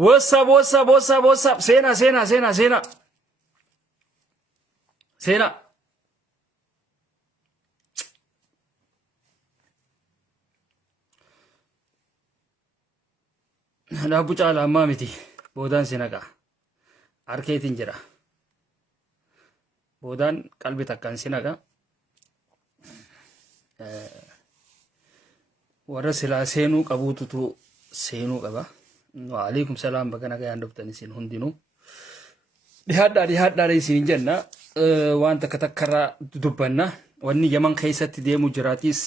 What's up? Sena. Daabuu caalaa ammaa miti. Boodaan si naqa. Harkeetiin jira. Boodaan qalbii takkaan si naqa. Warra silaa seenuu qabuututu seenuu qaba. Waalaikum salaam baga nagayaan dhuftanii isin hundinuu. Dhihaadhaa isin jenna. Waan takka takkarraa dubbanna. Wanni Yaman keessatti deemu jiraatis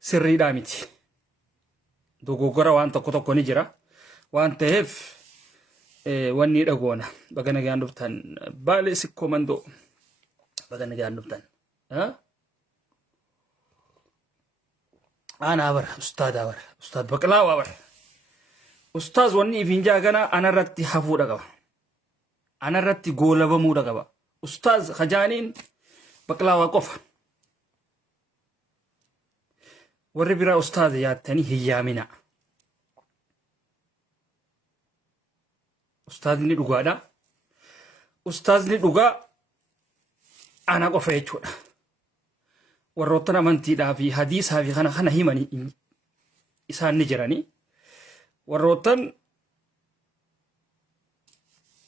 sirriidhaa miti. Dogoggora waan tokko ni jira. Waan ta'eef wanni dhagoona. Baga nagayaan dhuftan. Baalee sikkoo mandoo. Baga nagayaan dhuftan. Ana bara ustaad baqlaa waa bara. Ustaaz wanni ifinjaa gana anarratti hafuudha qaba. Anarratti goolabamuudha qaba. Ustaaz khajaaniin baqlaa waa qofa. Warri biraa ustaaz yaattanii hiyyaamina. Ustaazni dhugaadha. Ustaazni dhugaa ana qofa jechuudha. Warroottan amantiidhaa fi hadiisaa fi kana himanii isaan ni jiranii. Warroottan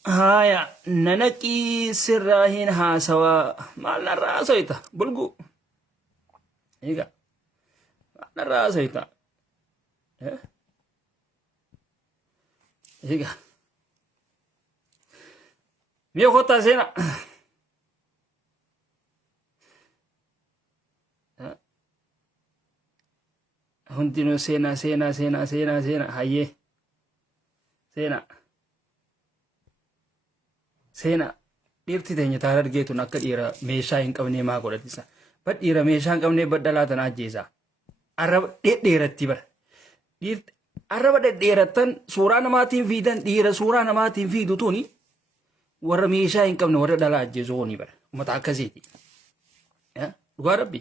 haya nanaqii sirraa hin haasawaa maal narraa haasawita bulgu eega maal narraa haasawita eega mi'a kottaa seena hundinuu seena hayyee seena dhiirti teenya taara argeetun akka dhiira meeshaa hin qabnee maa godhatisa bad dhiira meeshaa hin qabnee baddalaa tan ajjeesaa arraba dhedheeratti bara arraba dhedheerattan suuraa namaatiin fiidan dhiira suuraa namaatiin fiidu tuni warra meeshaa hin qabne warra dhalaa ajjeesuu hoonii bara ummata akkasiiti dhugaa rabbi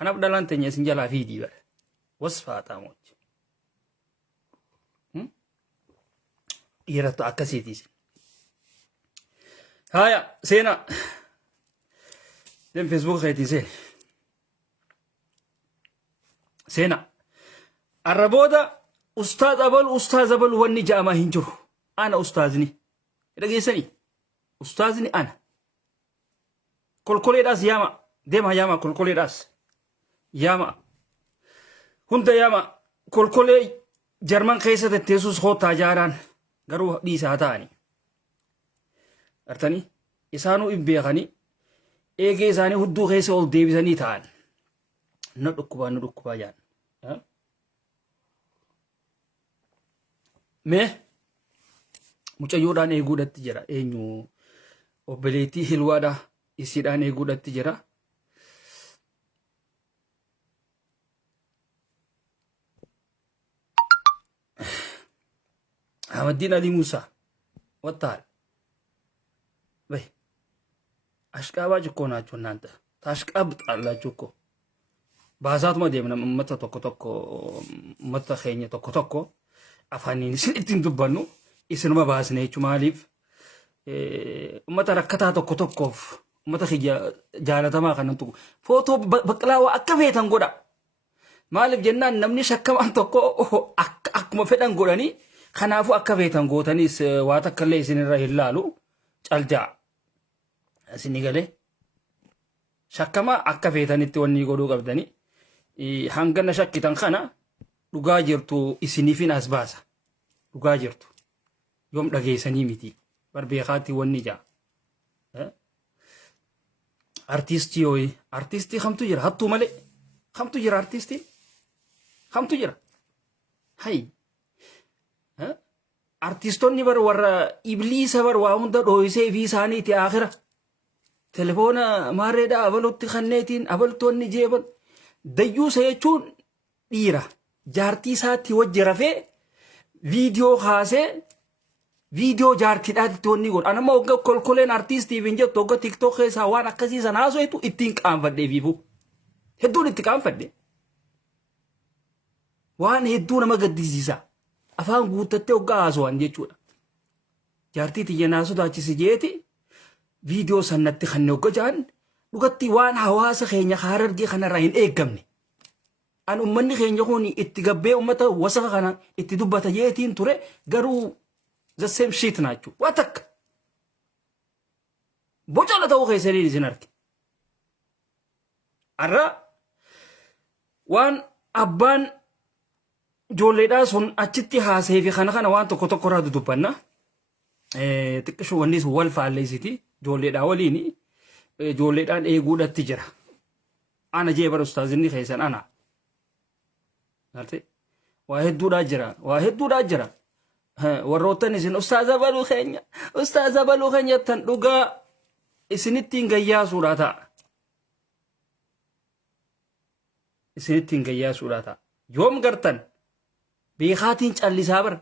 kanaaf dhalaan teenya isin jalaa fiidii bara wasfaataa moochi dhiirattu akkasiitiis. Haya seena dem Facebook khaytiin seena arrabooda ustaaz abal wanni ja'amaa hin jiru ana ustaazni dhageessanii ustaazni ana kolkoleedhaas yaama deema yaama kolkoleedhaas yaama hunda yaama kolkolee jarman keessa tetteessus hootaa jaaraan garuu dhiisaa ta'anii artanii isaanuu hin beekanii eegee isaanii hudduu keessa ol deebisanii ta'an nu dhukkubaa jaan mee mucayyoodhaan eeguudhatti jira eenyu obboleettii hilwaadha isiidhaan eeguudhatti jira Ahmaddiin Ali Musaa wattaal በይ አሽቃባጭ እኮ ናችሁ እናንተ ታሽቃብጣላችሁ እኮ ባዛት መደምና መተ ቶኮ መተ ኸኘ ቶኮ አፋኒን ሲጥን ዱባኑ ኢስንማ ባስነቹ ማሊፍ መተ ረከታ ቶኮ መተ ኸያ ጃለተማ ከነንቱ ፎቶ በቅላዋ አከፈተን ጎዳ ማሊፍ ጀናን ነምኒ ሸከማን ቶኮ አክመ ፈደን ጎዳኒ ከናፉ አከፈተን ጎተኒስ ዋተከለ ኢስንራ ይላሉ ጫልጃ ሲኒገሌ ሸከማ አከፈተኒት ወኒ ጎዱ ቀብደኒ ሃንገነ ሸኪተን ከና ዱጋ ጅርቱ ኢስኒፊን አስባሳ ዱጋ ጅርቱ ዮም ደገሰኒ ሚቲ በርቤኻቲ ወኒጃ አርቲስቲ ሆይ አርቲስቲ ከምቱ ጅራ ሀቱ መሌ ከምቱ ጅራ አርቲስቲ ከምቱ ጅራ ሃይ artistoonni bar warra ibliisa bar waa hunda dhoysee fi isaaniiti akhira telefoona maareedha abalutti kanneetiin abaltoonni jeeban dayyuusa jechuun dhiira jaartii isaatti wajji rafee viidiyoo kaasee viidiyoo jaartiidhaatti wanni godha anamma wagga kolkoleen artiistiif hin jettu wagga tiktok keessaa waan akkasiisan haasoetu ittiin qaanfadhee fiifu hedduun itti qaanfadhe waan hedduu nama gaddisiisa afaan guuttattee hoggaa haasawaan jechuudha. Jaartii tiyya naa sodaachisi jeeti viidiyoo sannatti kan hogga jaan dhugatti waan hawaasa keenya Harargee kanarraa hin eeggamne. An ummanni keenya kun itti gabbee ummata wasaqa kana itti dubbata jeetiin ture garuu the same shit naachu. Waa takka. Bocala ta'uu keessanii isin arge. Arra waan abbaan ijoolleedhaa sun achitti haasee fi kana waan tokko tokko irraa dudubbanna. Xiqqishu wannis wal faalleessiti ijoolleedhaa waliin ijoolleedhaan eeguudhatti jira. Ana jee bara ustaazinni keessan ana. Waa hedduudhaa jira. Warroottan isin ustaaza baluu keenya tan dhugaa isinittiin gayyaasuudhaa ta'a. Isinittiin gayyaasuudhaa ta'a. Yoom gartan beekaatiin callisaa bara.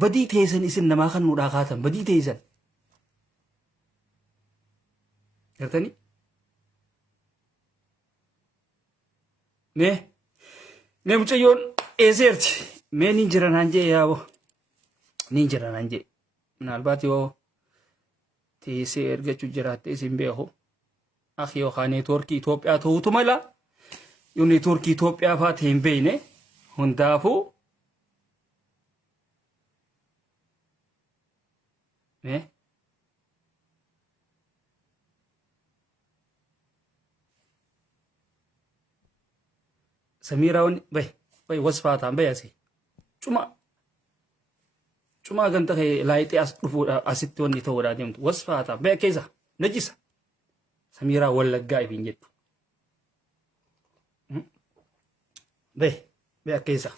Badii teessan isin namaa kan nuudhaa kaatan badii teessan. Gartanii? Mee mucayyoon eeseerti. Mee nin jira naan jee yaabo. Nin jira naan jee. Minaalbaat yoo teessee ergachuu jiraatte isin beeku. Akhi yookaan neetwoorkii Itoophiyaa ta'uutu mala. Yoo neetwoorkii Itoophiyaa faate hin beekne hundaafuu. Samiraa bay wasfaataan bayasi. Cuma ganta kee laayixee as dhufuudha asitti wanni ta'uudhaa deemtu wasfaataan baya keessa najisa. Samiraa wallaggaa ifiin jettu. Baya keessa.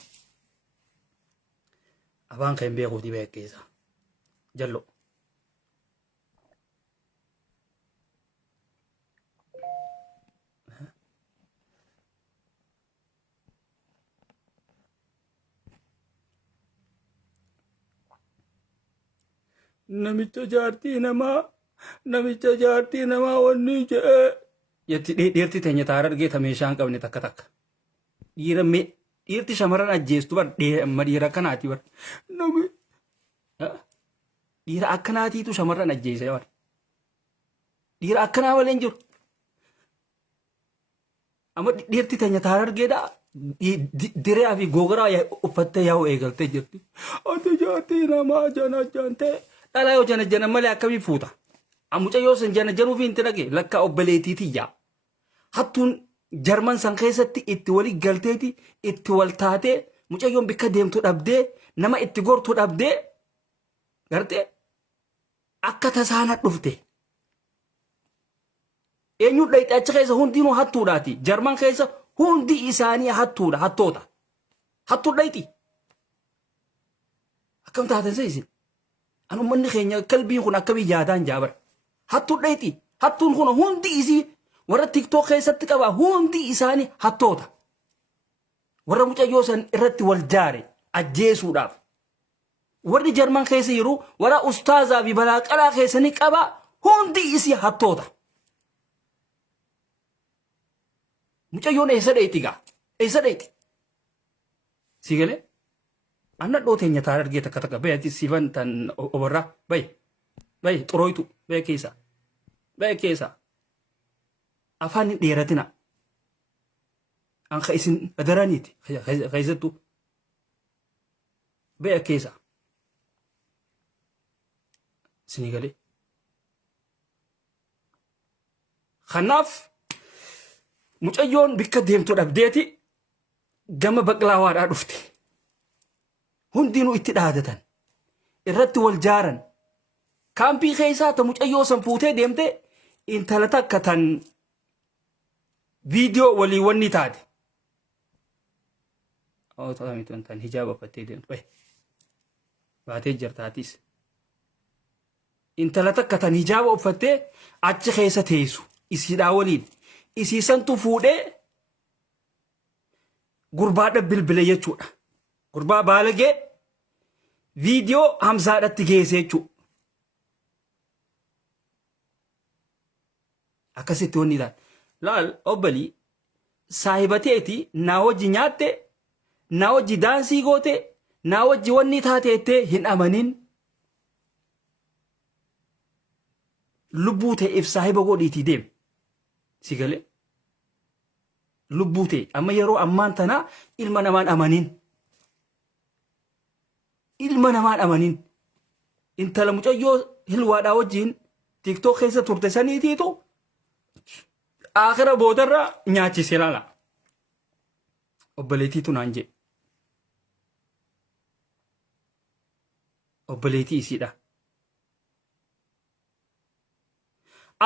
Afaan kan beekuuti baya keessa. Jallo. Namicha jaartii namaa wanni jedhee. Yetti dhiirti teenya taara argeeta meeshaan qabne takka takka. Dhiirti shamarran ajjeestu bar dhiira akkanaati bar. Dhiira akkanaatiitu shamarran ajjeese bar. Dhiira akkanaa waliin jiru. Amma dhiirti teenya taara argeedhaa. Diree fi gogaraa uffattee yaa'u eegaltee jirti. Ati jaartii namaa jana jantee. Dhalaa yoo jana malee akkamii fuuta. Mucayyoo san jana fi inti dhage lakka obboleetiitiyyaa. Hattuun jarman san keessatti itti walii galteeti itti wal taatee mucayyoon bikka deemtu dhabdee nama itti gortu dhabdee gartee akka tasaana dhufte. Eenyu dhayxe achi keessa hundinuu hattuudhaati. Jarman keessa hundi isaanii hattuudha hattoota. Hattuu dhayti. Akkam taatan seesin. Anu manni keenya kalbiin kun akkamii yaadaan jaabara. Hattuu dhayti. Hattuun kun hundi isii warra TikTok keessatti qaba hundi isaanii hattoota. Warra mucayyoo san irratti wal jaare ajjeesuudhaaf. Warri jarman keessa jiru warra ustaazaa fi balaaqalaa keessanii qaba hundi isii hattoota. Mucayyoon eessa dhayti gaa? Eessa dhayti? Si galee? Anna dhooteenya taara argee takka takka bayati siifan tan obarraa bayi xurooytu baya keessa afaan hin dheeratina anka isin adaraniiti keessattu baya keessa isinii galee kanaaf mucayyoon bikka deemtu dhabdeeti gama baqlaawaadhaa dhufte. Hundinuu itti dhaadatan irratti wal jaaran kaampii keessaa ta mucayyoo san fuutee deemte intala takka tan viidiyoo walii wanni taate. Ta'amitu tan hijaaba uffattee deemtu baatee jirtaatis. Intala takka tan hijaaba uffattee achi keessa teessu isiidhaa waliin isii santu fuudhee gurbaadha bilbile jechuudha. Gurbaa baalagee viidiyoo hamsaadhatti geesse jechuudha. Akkasitti wanni ilaal. Laal obbalii saahibateeti naa wajji nyaatte na wajji daansii goote na wajji wanni taateettee hin amanin lubbuu ta'eef saahiba godhiitii deem si galee lubbuu ta'e amma yeroo ammaan tanaa ilma namaan amanin intala mucayyoo hilwaadhaa wajjiin tiktok keessa turte saniitiitu aakhira boodarra nyaachise laala obboleetiitu naan jedhe obboleetii isiidha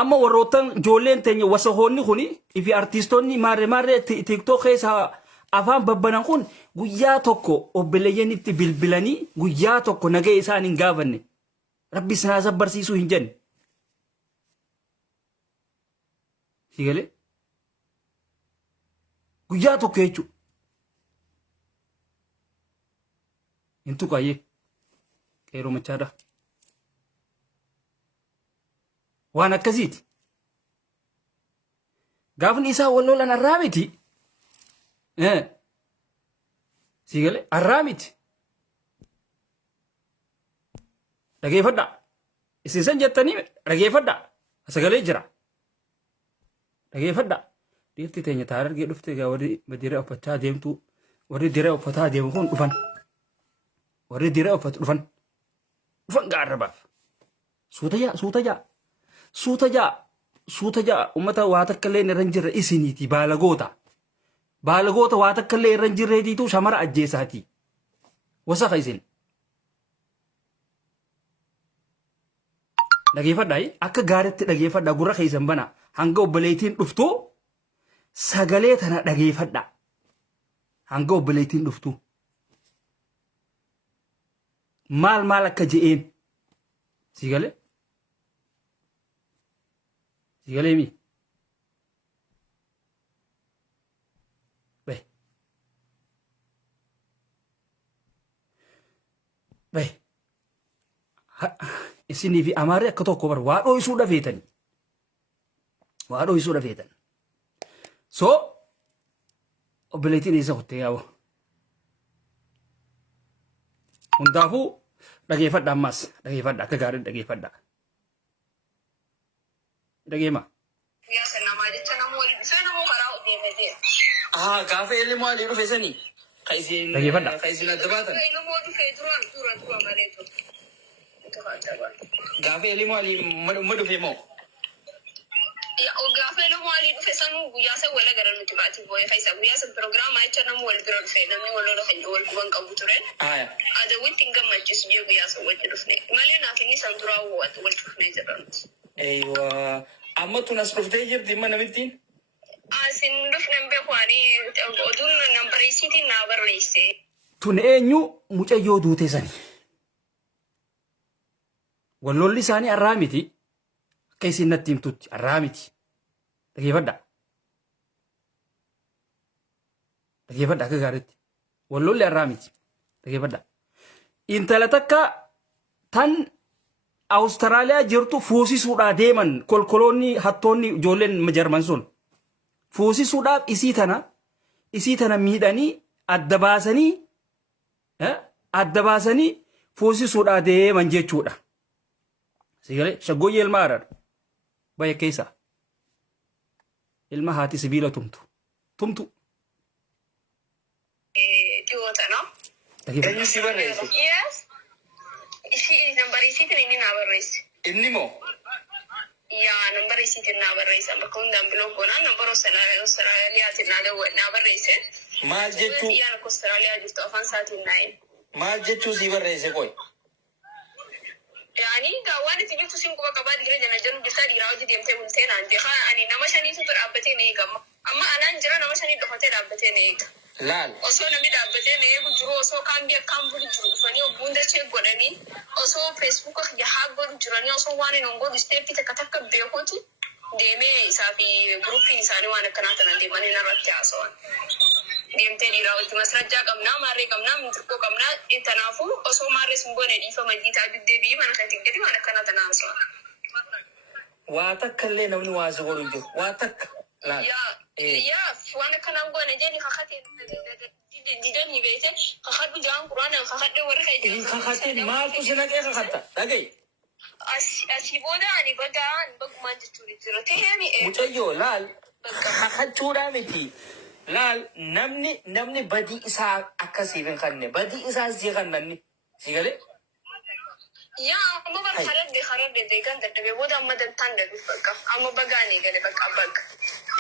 amma warroottan ijoolleen teenya wasahoonni kuni ifi artiistoonni maarree tiktok keessa afaan babbanan kun guyyaa tokko obboleeyyanitti bilbilanii guyyaa tokko nagee isaan hin gaafanne rabbi sinaa sabbarsiisuu hin jenne si galee guyyaa tokko jechuudha hin tuqayyee qeeroo machaadha waan akkasiiti gaafni isaa wallolan arraa miti si galee arraa miti dhageeffadha isin jettanii dhageeffadha sagalee jira dhageeffadha dhiirti teenya taara argee dhufte egaa warri dirree uffachaa deemtu warri dirree uffataa deemu kun dhufan warri dirree uffatu dhufan gaarrabaaf suuta jaa ummata waa takka illee irra hin jirre isiniiti baalagoota waa takka illee irra hin jirreetiitu shamara ajjeesaati wasaqa isin dhageeffadha akka gaariitti dhageeffadha gurra keessan bana hanga obboleettiin dhuftu sagalee tana dhageeffadha hanga obboleettiin dhuftu maal akka je'een si galee mi bay isinii fi amaarri akka tokko bar waa dho'isuu dhafeetan so obboleettiin isa kuttee yaa'u hundaafuu dhageeffadha ammas dhageeffadha akka gaariin dhageeffadha dhageema gaafa illee maalii dhufe sanii dhageeffadha gaafa illee maalii ma dhufe moo gaafa illee maalii dhufe sanuu guyyaa san wala gara nuti baati booye kaisa guyyaa san pirogiraama jecha namu wal bira dhufe namni walola kan wal kuban qabu ture adawwitti hin gammachiisu jee guyyaa san wajji dhufne malee naaf inni san duraa wal cufnee jedhamti eywa amma tun as dhuftee jirti imma namittiin asin dhufnen beekwaanii oduun nambareessiitiin naa barreesse tun eenyu mucayyoo duute sani wallolli isaanii arraa miti akka isin natti himtutti arraa miti dhageeffadha akka gaariitti wallolli arraa miti dhageeffadha intala takka tan Awustiraaliyaa jirtu fuusisuudhaa deeman kolkoloonni hattoonni ijoolleen jarman sun fuusisuudhaaf isii tana miidhanii adda baasanii fuusisuudhaa deeman jechuudha. Sigalee shaggooyyee ilma haadha baay'ee keessa ilma haati sibiila tumtu. Dhiyoota no? Eenyu si barreesse? Yes. Ishii nambarisiitiin inni naa barreesse. Inni moo? Yaa nambarisiitiin naa barreesse. Bakka hundaan biloo goonaan nambara Austraaliyaatiin naa barreesse. Maal jechuu? Yaa akka Austraaliyaa jirtu afaan isaatiin naa'e. Maal jechuu si barreesse qoy? Yaani waan itti jirtu siin quba qabaa digiree jala jiru jirtaa dhiiraa hojii deemtee bultee naan jee ani nama shaniitu dhaabbatee na eegama. Amma anaan jira nama shanii dhokatee dhaabbatee na eega. Laal. Osoo namni dhaabbatee na eegu jiru osoo kaambii akkaan bulu jiru dhufanii obbuun dachee godhanii osoo feesbuuka haa godhu jiranii osoo waan hin godhu isteeppii takka beekuuti deemee isaa fi guruppiin isaanii waan akkanaa tanan deemanii narratti haasa'an. Deemtee dhiiraa hojii masrajjaa qabnaa maarree qabnaa mintirkoo qabnaa intanaafuu osoo maarree sun goone dhiifama jiitaa biddee biyyi mana kan xiqqeeti waan akkanaa tanaa haasa'an. Waa takka illee namni waa godhu jiru waa takka. Yaa waan akkanaan goone jeeni kakatee ديدني بيته خخدو جام قرآن خخدو ورقة إن خاتين ما تسنى كيف خاتا لقي أسيبودا أني بدأ بقى ما تقولي ترى متجو لال خاتو رامتي لال نمني بدي إسا أكاسيرن خانة بدي إسا زيغان نني زيغالي يا أما خرب بيديكان تبي بودا أما دمتان ده بقى أما بقاني قال بقى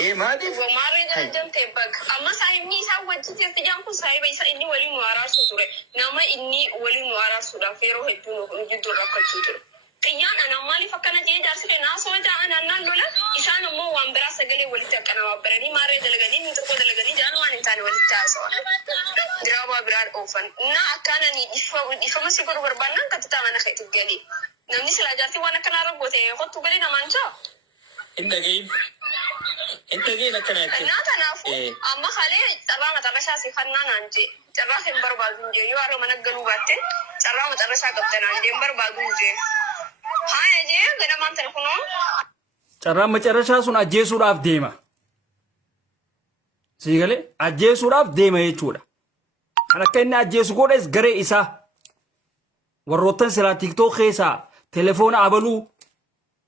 إيه ما دي وماري ده دم تبقى أما سايني سوى جزء تجام كل سايب إسا إني ولي موارا سوتره نما إني ولي موارا سودا فيرو هيدونو نجدو ركض سوتره كيان أنا مالي فكنا جي دارس الناس وجا أنا نقوله إسان مو وامبرا سجلي ولي تكنا وابرني ماري ده لقاني نتركه ده لقاني جانو أنا إنتان ولي تاسوا جرابا براد أوفن نا أكانني إفهم سيكون بربنا كتتا أنا خيط الجلي نمني سلاجاتي وانا كنا ربوته خد تقولي نمانشا إنت جاي نكنا أنا تنافو أما خالي ترى ما ترشا سيخنا نانجي ترى هم بربادون جي يوارو من الجنوب باتين ترى ما ترشا قبضنا نانجي بربادون جي هاي جي غنا ما تركونه ترى ما ترشا سون أجيسو راف ديما سيغالي أجيسو راف ديما يچودا أنا كأني أجيسو كودس غري إسا وروتن سلا تيك توك خيسا تليفون أبلو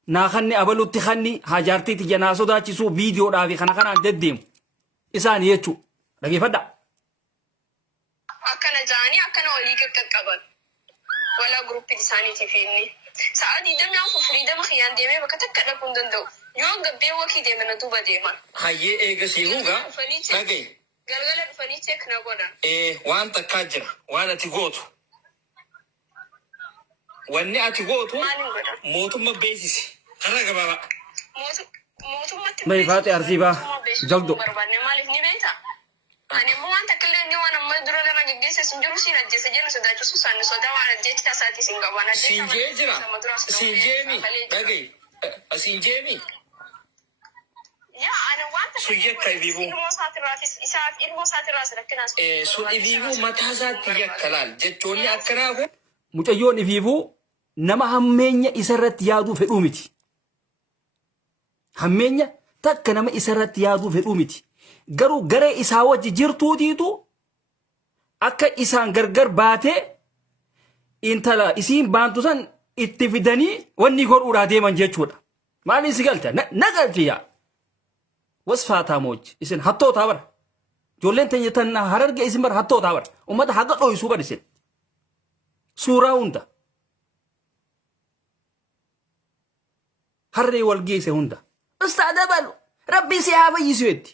ناخني أبلو تخني هاجارتي تجناسو دا چسو فيديو دافي خنا خنا دديم إسان يچو لغي فدا أكنا جاني أكنا وليك كقبل ولا جروب إنساني تفيني سعادي دم يعرف فريدة مخيان ديمه بكتك كذا كندندو يوم قبل وكي ديمه نتوبة ديمه هاي إيه سيغوغا لغي قلقل الفنيتك نقوله إيه وانت كاجر وانا تيغوتو واني أتيغوتو موتو ما بيسيسي خرق بابا موتو ما يفاتي أرسيبا جلدو مالك نبيتا أنا مو أنت كلني وأنا ما أدري أنا جالسة سنجرو سينا جالسة جالسة سودا جالسة سان سودا وأنا جيت كاساتي سينغابانا سينجيجرا سينجيمي لغي سينجيمي يا أنا وأنت سويك فيفو سو فيفو متازات يكلال جتوني أكناه متجون فيفو نما همينيا إسرت يادو في أمتي همينيا تك نما إسرت يادو في أمتي garuu garee isaa wajji jirtuutiitu akka isaan gargar baate intala isiin baantu san itti fidanii wanni godhuudhaa deeman jechuudha. Maaliin si galcha? Na galchiya. Wasfaataa mooji isin hattootaa bara. Ijoolleen teenya tan hararge isin bara hattootaa bara. Ummata haqa dho'isuu bara isin. Suuraa hunda. Harree wal geesse hunda. Ustaa dabalu. Rabbi si haa fayyisu jetti.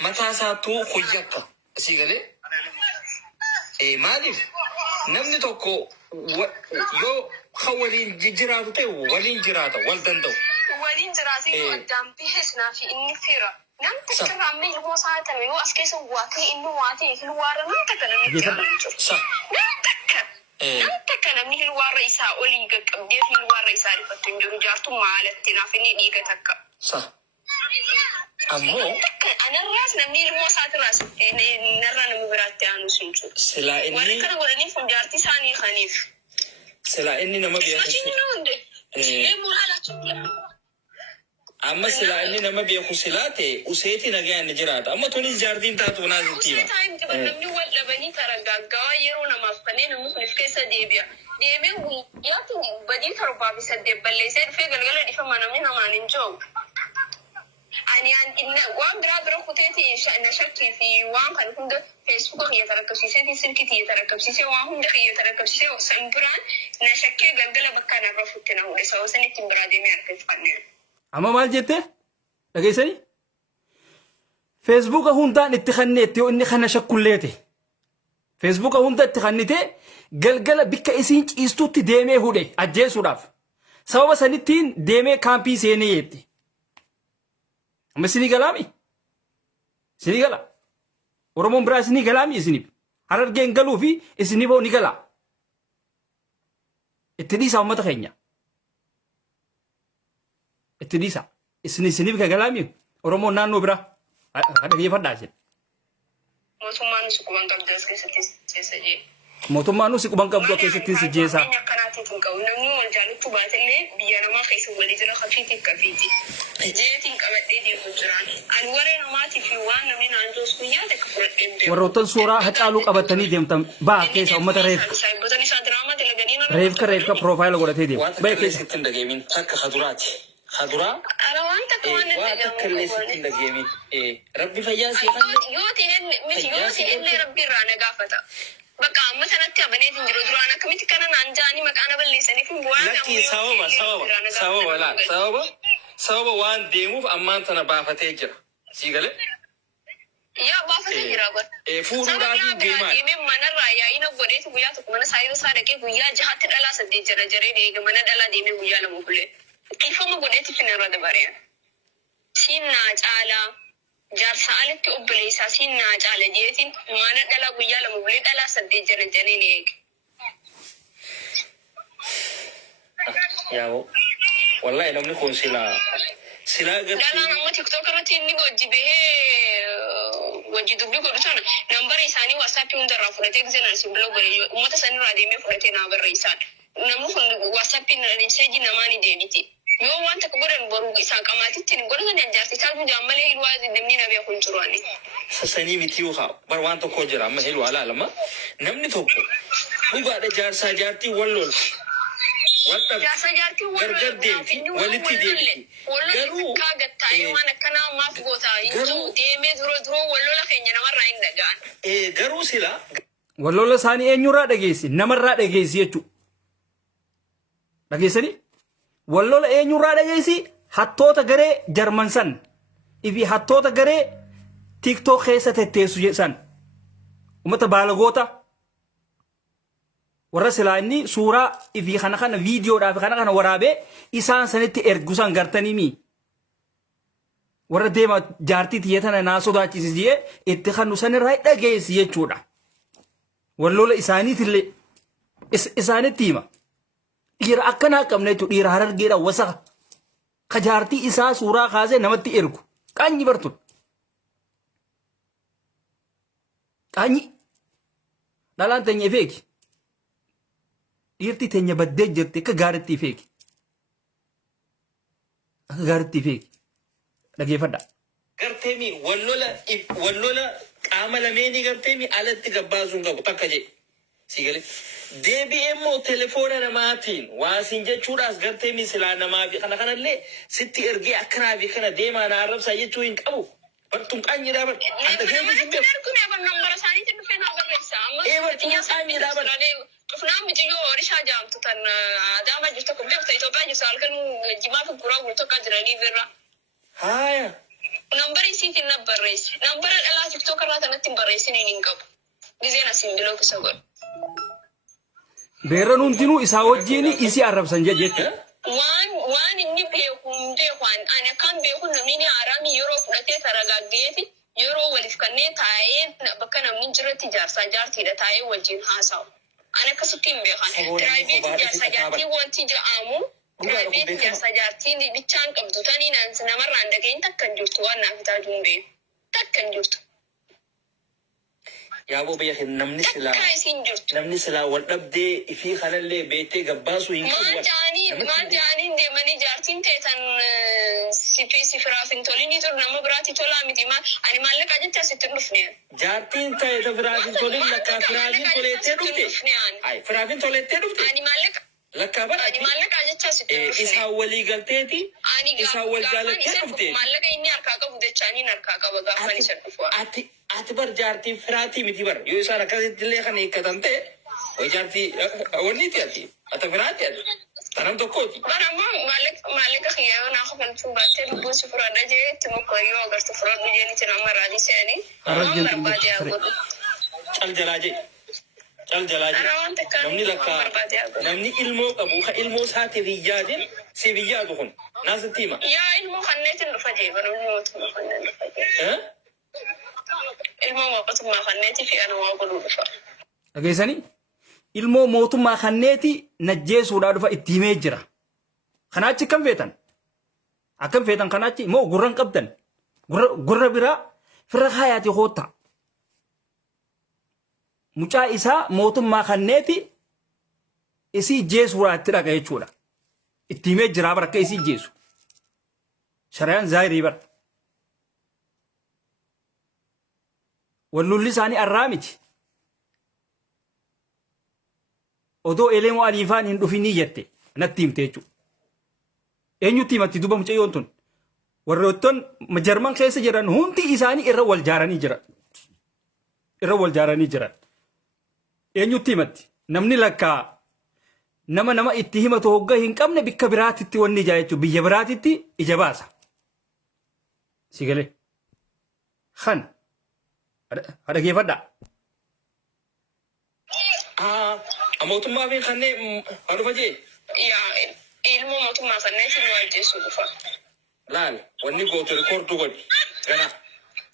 متى ساتو خيّكا سيغلي مالف نمني توكو يو خولين جراتو تيو ولين جراتا والدندو ولين جراتي قدام بيحسنا في إني فيرا نم تكرر عمي هو ساعة ميو أسكيس واكي إنه واتي في الوارة نم تكرر نم تكرر من الوارة إساء وليقا قبدي في الوارة إساء لفتن جرو جارتو معالتنا في نيقا تكا صح أمو أنا الراس نمير مو سات الراس نرى نمبرات أنا سنشو سلا إني وأنا كنا قلني فجارتي ثاني خنيف سلا إني نما بيخس أما سلا إني نما بيخس سلاتي وسيتي نجى نجرات أما توني جاردين تاتو نازل تيما تايم تبغى نمني ولا بني ترى جايرو نما فنين مخلف كيس ديبيا ديبيا ياتي بدي تربى بس ديب بلسه في قلقلة دي فما نمني نما ننجو أنا إن وان درا خطيتي نشكي في وان كان هند فيسبوك يتركب سيسي سلكتي يتركب سيسي وان هند يتركب سيسي سنبران نشكي قلقلة بكنا رفتنا هو سو سنة تبرادي ميركز فنان أما مال جته لقي سني فيسبوك هند نتخنيت يو إني خنا شكليته فيسبوك هند نتخنيته قلقلة بك إسينج إستوت ديمه هودي أجي سراف سبب سنتين ديمه كامبي سينيتي أما سيني كلامي سيني كلا ورمون برا سيني كلامي سيني هرر جين قالوا في سيني بو نيكلا اتديسا وما تخينيا اتديسا سيني بكلامي ورمون نانو برا هذا كيف هذا شيء موسمان سكوان قبل دس كيسة سجى mootummaan nusi quban qabdu akka keessatti si jeesa. Kanaatiitiin qabu namni wal jaalattu baatillee biyya namaa keessa walii jira kafiitiif kafiiti. Jeetiin qabadhee deemu jiraan. Ani waree namaatii fi waan namni naannoos guyyaa takka fudhadhee deemu. Warroottan suuraa hacaaluu qabatanii deemtan baa keessa uummata reef. Saayibbotan isaa diraamaa dalaganii Reefka profaayila godhatee deemu. Ba'e keessa ittiin dhageemin takka haduraati. Haduraa. Ala waan takka waan Waan takka illee ittiin dhageemin. Rabbi fayyaa sii kanne. yoo ta'e rabbi irraa na gaafata. Bakka amma sanatti abaneetiin jiru duraan akkamitti kana naan jaanii maqaa na balleessaniif bu'aa Lakkii sababa waan deemuuf ammaan tana baafatee jira. Sii galee? yaa baafatee jira bar. Fuudhuudhaaf deemaa. Deemee manarraa yaa'ina godheetu guyyaa tokko mana saayiroo isaa dhaqee guyyaa jahaatti dhalaa saddeet jara jaree deege mana dhalaa deemee guyyaa lama bulee. Ifama godheetti finarra dabareen. Siin naa caalaa jaarsa alitti obboleessaa siin naa caala jeetiin mana dhalaa guyyaa lama bulee dhalaa saddeet jara jaree ni eege. Yaa'u. Wallahi namni kun silaa Dhalaan gartii. amma tiktok irratti inni wajji bahee wajji dubbii godhu sana nambara isaanii waatsaappii hundarraa fudhatee gisee si biloo godhe uummata sanirraa deemee fudhatee naa barreessaan. Namni kun waatsaappii meesheejii namaa ni deebiti. Yoo waan takka godhan boruu isaa qamaatitti godhatan ajjaarsi isaa gujaan malee hirwaa namni na beeku hin jiru ani. Sassanii miti yookaan bar waan tokko jira amma heelu alaa lama namni tokko dhugaadha jaarsaa jaartii wal lolu. Jaarsa jaartii Gargar deemti walitti deemti. Garuu kaagattaa'ee waan akkanaa maaf gootaa intuu deemee duroo wallola keenya namarraa hin dhaga'an. Garuu sila. Wallola isaanii eenyurraa dhageessi? Namarraa dhageessi jechuudha. Dhageessanii? Wallola eenyurraa dhageessi? Hattoota garee Jarman san. Ifi hattoota garee TikTok keessa tetteessu san. Uummata baalagoota. Warra silaa inni suuraa ifi kana viidiyoodhaaf kana waraabee isaan sanitti ergusan gartanii mi. Warra deema jaartii tiyyatana naa sodaachisi jee itti kanu sanirraa dhageessi jechuudha. Wallola isaaniitillee isaanitti hima. Dhiira akkanaa qabne jechuudha. Dhiira harargeedha wasaqa. Ka jaartii isaa suuraa kaasee namatti ergu. Qaanyi bartun. Qaanyi. Dhalaan teenya feeki. Dhiirti teenya baddee jirti akka gaariitti feeki. Akka gaariitti feeki. Dhageeffadha. Garteemi wallola qaama lameenii garteemi alatti gabbaasuun qabu takka jee. Si galee. Deebi'ee immoo telefoona namaatiin waasiin jechuudhaas garteemi silaa namaa fi kanallee sitti ergee akkanaa fi kana deemaa na arrabsaa jechuu hin qabu. Bartuun qaanyiidhaa bar. Anta keessa hin beeku. Ufnaan miciyoo oorishaa jaamtu tan adaama jirtu kun beekta Itoophiyaa jirtu halkan jimaa fi guraa gurtoo kan jiranii birra. Haaya. Nambara isiitiin na barreessi. Nambara dhalaa tiktok irraa tanatti hin barreessiniin hin qabu. Gizeen asiin biloo kisa godhu. Beerran hundinuu isaa wajjin isi arrabsan jechuudha. Waan inni beeku ani akkaan beeku namni haaraami yeroo fudhatee saragaggee fi yeroo waliif kanneen taa'ee bakka namni jiratti jaarsaa jaartiidha taa'ee wajjin haasa'u. Ana akkasitti hin beekan. Piraayiveetii jaarsaa jaartii wanti jedhamu piraayiveetii jaarsaa jaartii bichaan qabdu tanii namarraa hin dhageenye takka hin jirtu waan naaf itaa jiru hin beeku. Takka hin jirtu. Yaaboo biyya keenya namni silaa wal dhabdee ifii kanallee beektee gabbaasuu hin qabu. Maal jaaniin deemanii jaartiin teetan sifiraaf hin tolini ture nama biraatti tolaa miti ani maallaqa jecha asitti hin dhufne. Jaartiin ta'e firaaf hin tolin lakkaa firaafiin toleettee dhufte. Firaafiin toleettee dhufte. Ani maallaqa. Lakkaa bara. Ani maallaqa jecha asitti hin dhufne. Isaan walii galteeti. Isaan wal jaalattee dhufte. Maallaqa inni harkaa qabu jechaaniin harkaa qaba gaafa isa dhufu. Ati bar jaartii firaatii miti bar yoo isaan akkasitti illee kan eeggatan ta'e way jaartii wanniiti ati firaati ati tanam tokkooti. Bara ammoo maallaqa xiyyeewwan akka falchuu baattee lubbuun si furaadha jee itti mokkoyyoo agartu furaadhu jeenitti nama raadii se'anii waan barbaade haa godhu. Cal jalaa jee. Cal jalaa jee. Namni lakkaa namni ilmoo qabu ka ilmoo isaatiif iyyaadin siif iyyaadu kun naasitti hima. Yaa ilmoo kanneetiin dhufa jee bara mootummaa kanneen dhufa jee. Ilmoo mootummaa kanneetii fi ana waa godhuu dhufa. Dhageessanii? Ilmoo mootummaa kanneeti najjeesuudhaa dhufa itti himee jira. Kanaachi akkam feetan? Akkam feetan kanaachi moo gurra hin qabdan? Gurra biraa firra kaayaati hoota. mucaa isaa mootummaa kanneeti isii jeesuudhaa itti dhaqa jechuudha. Itti himee jiraa bara akka isii jeesu. Sharayaan zaahirii bara. Wallulli isaanii arraa miti. Odoo elemoo aliifaan hin dhufinii jette natti himte jechuudha. Eenyutti himatti duba mucayyoon tun? Warroottan Jarman keessa jiran hundi isaanii irra wal jaaranii jiran. Irra wal jaaranii jiran. Eenyutti himatti? Namni lakkaa nama itti himatu hogga hin qabne bikka biraatitti wanni ijaa jechuudha. Biyya biraatitti ija baasa. Sigalee. Kan. Dhageeffadhaa. Mootummaa fi kanneen haadhufa jee. Ilmoo mootummaa kanneen sin waajjeessu dhufa. Laal wanni gootu rikoordu godhi. Gana.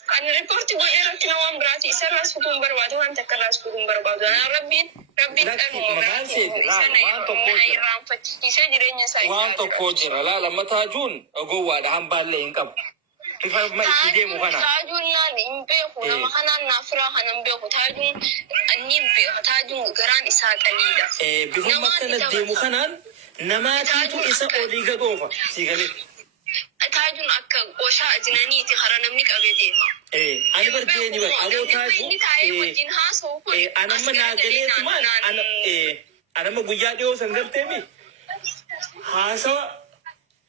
Kan riikoortii godhee rakkina waan biraati isa irraas futuun barbaadu waan takka irraas futuun barbaadu. Rabbiin irraanfachiisee jireenya isaa. Waan tokko jira laala mataajuun gowwaadha hambaallee hin qabu. Ifa ma itti deemu kana. Taajuun naan hin beeku nama kanaan naaf firaa kana hin beeku taajuun ni beeku taajuun garaan isaa qaliidha. Bifuma akkana deemu kanaan namaatiitu isa olii gadoofa siigalee. Taajuun akka qoshaa ajinaniiti hara namni qabee deema. Ani bardeeni bar aloo taaju. Inni taa'ee wajjin haasa'u kun. Anamma naagaleetumaan anamma guyyaa dhiyoo san galteemi. Haasawa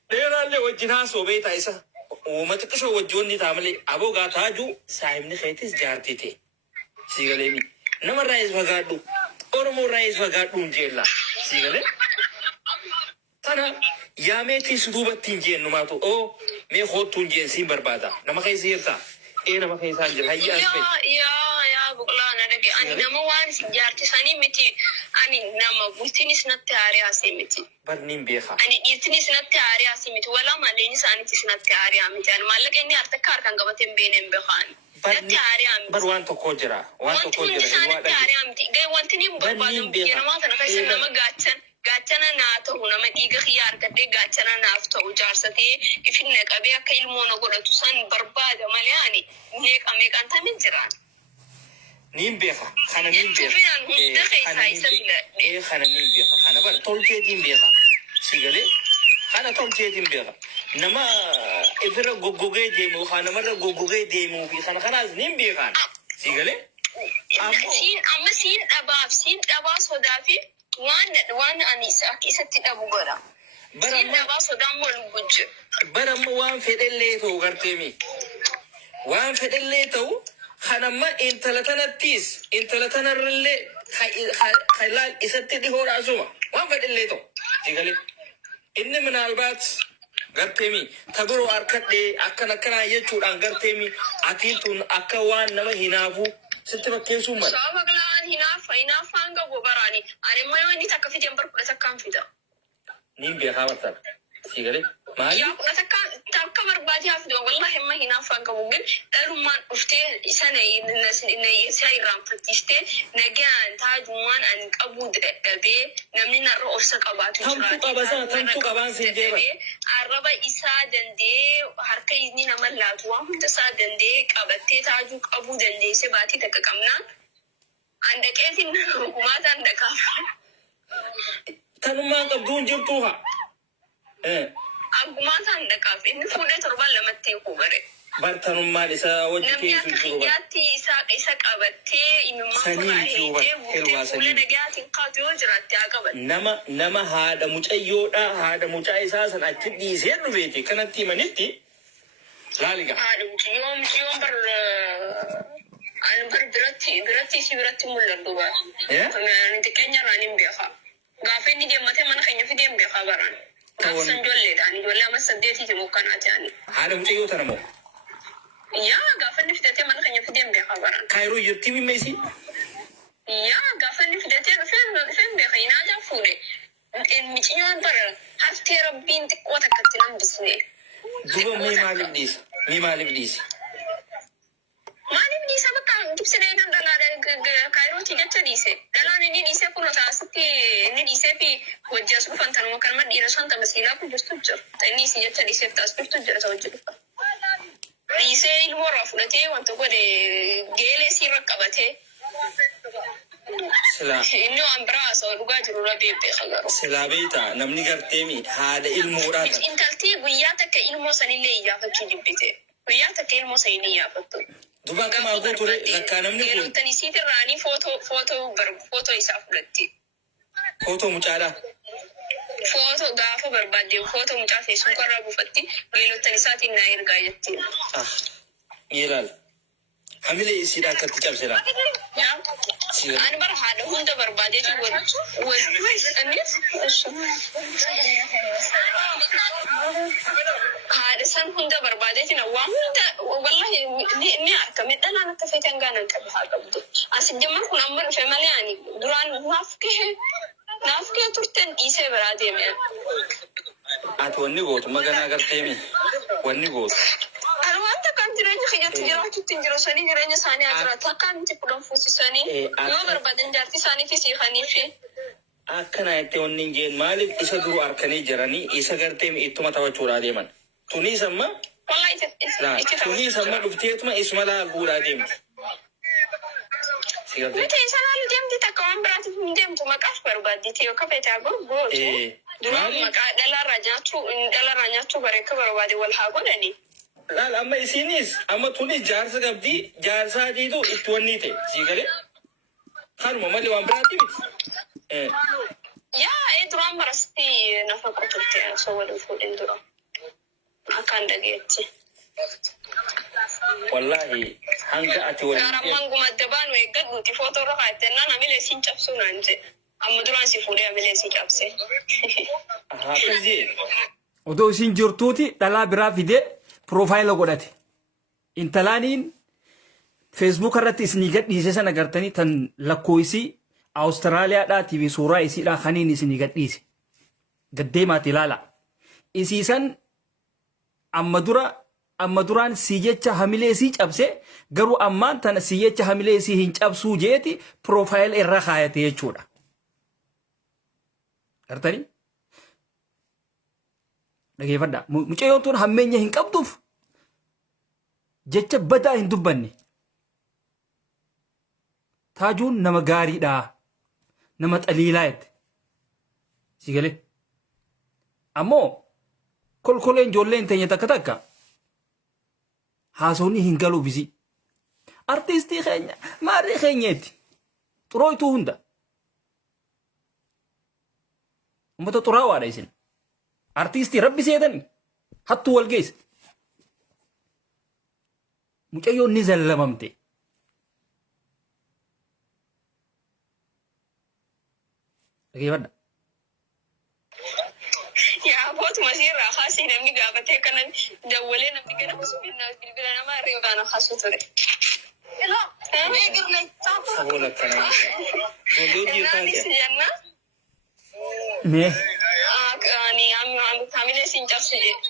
dheeraallee wajjin haasa'u beetaa isa. Uummata qishoo wajjoonni taamalee aboo gaa taaju saahibni keetis jaartii ta'e. Siigaleemi. Namarraa is fagaadhu. Oromoorraa is fagaadhu hin jeella. Siigalee. Tana yaameetis duubatti hin jeennumaatu. Oo mee hoottuu hin jeen siin barbaada. Nama keessa jirta. Nama keessaa jira. Hayya as fa'i. Yaa buqulaana dhage. Ani nama waan jaartisanii miti. Ani nama bultiinis natti haariyaasee miti. Barniin beeka. Ani dhiirtinis natti haariyaasee miti. Walaa malleen isaaniitis natti haariyaa miti. Ani maallaqa inni harka harkaan qabatee hin beene hin beekaani. Natti haariyaa miti. Bar waan tokko jira. Waan tokko jira. Wanti hundi isaanitti haariyaa miti. Wanti ni barbaadan biyya namaa kana keessa nama gaachan. Gaachana naa ta'u nama dhiiga xiyyaa argadhee gaachana naaf ta'u jaarsatee ifinna qabee akka ilmoo na godhatu san barbaada malee ani meeqaan tamin jiraan. Niin beeka. Kana niin beeka. Kana niin beeka. Kana bar tolcheetiin beeka. Sigalee. Kana tolcheetiin beeka. Nama ifira goggogee deemu namarra goggogee deemuu fi kanaas niin beekaan. Sigalee. Amma siin dhabaa sodaa fi waan ani akka isatti dhabu godha. Siin dhabaa sodaan wal gujje. Baramma waan fedhellee ta'u garteemi. Waan fedhellee ta'u kanamma intala tanarrallee kailaal isatti dhihoodhaa suma. Waan fedhellee ta'u. Sigalee. Inni minaalbaat garteemi tabiroo harkadhee akkanaa jechuudhaan garteemi atiin tun akka waan nama hinaafuu sitti fakkeessuu mala. Sababa galaan hinaafaan qabu baraani. Ani immoo yoo inni takka fideen barkudha takkaan fida. Niin beekaa bartaadha. Sigalee. Maali? Yaa kudha takka barbaadee hafidoo wallahi immoo hinaafaan qabu gin dhalummaan dhuftee isa irraanfachiistee nagaan taajummaan ani qabuu dadhabee namni narra obsa qabaatu jiraate. Tamtu qabaan siin deeba. Arraba isaa dandee harka inni nama laatu waan hunda isaa dandee qabattee taajuu qabuu dandeesse baatii takka qabnaan. Andaqeetiin hukumaataan dhaqaaf. Tanummaan qabduun jirtuu haa. Agumaataan dhaqaaf inni fuudhee torban lamatti eeguu bare. Bartanummaan isaa wajji keessu jiru. Namni akka hiyyaatti isa qabattee imimmaa fuula nagaatiin kaatu yoo jiraatte haa qabatte. Nama haadha mucayyoodha. Haadha mucaa isaa san achi dhiisee dhufeeti. Kanatti himanitti laaliga. Haadha mucayyoon bar biratti si biratti mul'atu bara. Xiqqeenyarraan hin beekaa. Gaafa inni deemmatee mana keenya fidee hin beekaa baraan. Gaafsan ijoolleedhaan ijoollee amma 8 immoo kanaati ani. Haadha mucayyoo tana moo? Yaa gaafa inni fidatee mana keenya fidee hin beekaa baraan. Kaayiroo jirtii mimmeessi? Yaa gaafa inni fidatee dhufee hin beekaa hin haajaa fuudhe. Miciyyoon bara haftee rabbiin xiqqoo takkatti nan bisne. Duba maaliif dhiisa? Maaliif dhiisa bakka gibsidee kan dhalaa kaayirooti jecha dhiise. Dhalaan inni dhiisee kun taasisti inni dhiisee fi hojii as dhufan tanuma kan madhiira isaan taphasiilaa kun jirtu jira. Inni isi jecha dhiiseef taas jirtu jira isa hojii dhufa. Dhiisee ilmoo irraa fudhatee wanta godhe geelee siirra qabatee Sila Inni waan biraa haasa'u dhugaa jiru irra beekaa. sila beeta namni garteemi haadha ilmuudhaata. Intaltii guyyaa takka ilmoo sanillee iyyaafachuu jibbite. Guyyaa takka ilmoo sanillee iyyaafattu. Duba akkuma agoo ture lakkaa namni kun Geelottan isiitirraanii footoo isaa fudhatti. footoo mucaadhaa. Footoo gaafa barbaadde footoo mucaa feesbuuk irraa buufatti geelottan isaatiin naa ergaa jettiin. Ilaal hamilee isiidhaa akkatti cabsira. Ani bara haadha hunda barbaadee haadha san hunda barbaadee waan hunda wallahi ni argame dhalaan akka feete hangaanan qabe haa qabdu. Asi jamman kun amma dhufe malee ani duraan naaf kee turten dhiisee biraa deeme. Ati wanni gootu maganaa garteemi wanni gootu. Wanta kan jireenya keeyyatti jiraachuutti hin jiru sanii jireenya isaanii ajiraatu akkaan itti kudhan fuusisanii yoo barbaadan jaartii isaanii fi siikanii fi. Akkana itti wanni hin jeen maaliif isa duru harkanii jiranii isa garteemi ittuma taphachuudhaa deeman. Tunis amma tunis amma dhufteetuma isuma laaguudhaa deemti. Miti isa laalu deemti takka waan biraatiif hin deemtu maqaaf barbaadditi yoo kafeetaa gootu. Duraan maqaa dhalarraa nyaachuu bareeka barbaade wal haa godhanii. Laal amma isinis amma tunis jaarsa qabdi jaarsaa diitu itti wanni ta'e sii galee kanuma malee waan biraati miti. Duraan barasti nafa qotutti osoo waliin fuudhin dura akkaan dhageetti. Wallahi hanga ati waliin. Garammaan gumadda baanu eeggadhuuti footoo irra kaa'attennaan hamilee siin cabsuu naan jedhe. Amma duraan si fuudhee hamilee si cabse. Odoo isin jirtuuti dhalaa biraa fidee profaayila godhate. Intalaaniin feesbuuk irratti isinii gadhiise sana gartanii tan lakkoofsii Awustiraaliyaadhaa TV suuraa isiidhaa kaniin isinii gadhiise. Gaddeemaati ilaala. Isiisan amma duraan si jecha hamilee sii cabse garuu ammaan tana si jecha hamilee sii hin cabsuu jeeti profaayila irra kaayate jechuudha. Gartanii? Dhageeffadhaa. Mucayyoon tun hammeenya hin qabduuf jecha badaa hin dubbanne. Taajuun nama gaariidha. Nama xaliilaa jette. Si galee? Ammoo kolkoleen ijoolleen teenya takka haasawni hin galu bisi. Artistii keenya maarree keenyeetti. Xurooytuu hunda. Ummata xuraawaadha isin. Artistii rabbi seetani hattuu wal geesse. Mucayyoon ni zallamamte. Dhageeffadha. Bootuma sirraa haasii namni gaafatee kanan dawwalee namni ganamu bilbila namaa irra yookaan haasuu ture. Sabola kana. Nee. Hamilee siin cabsu jedhe.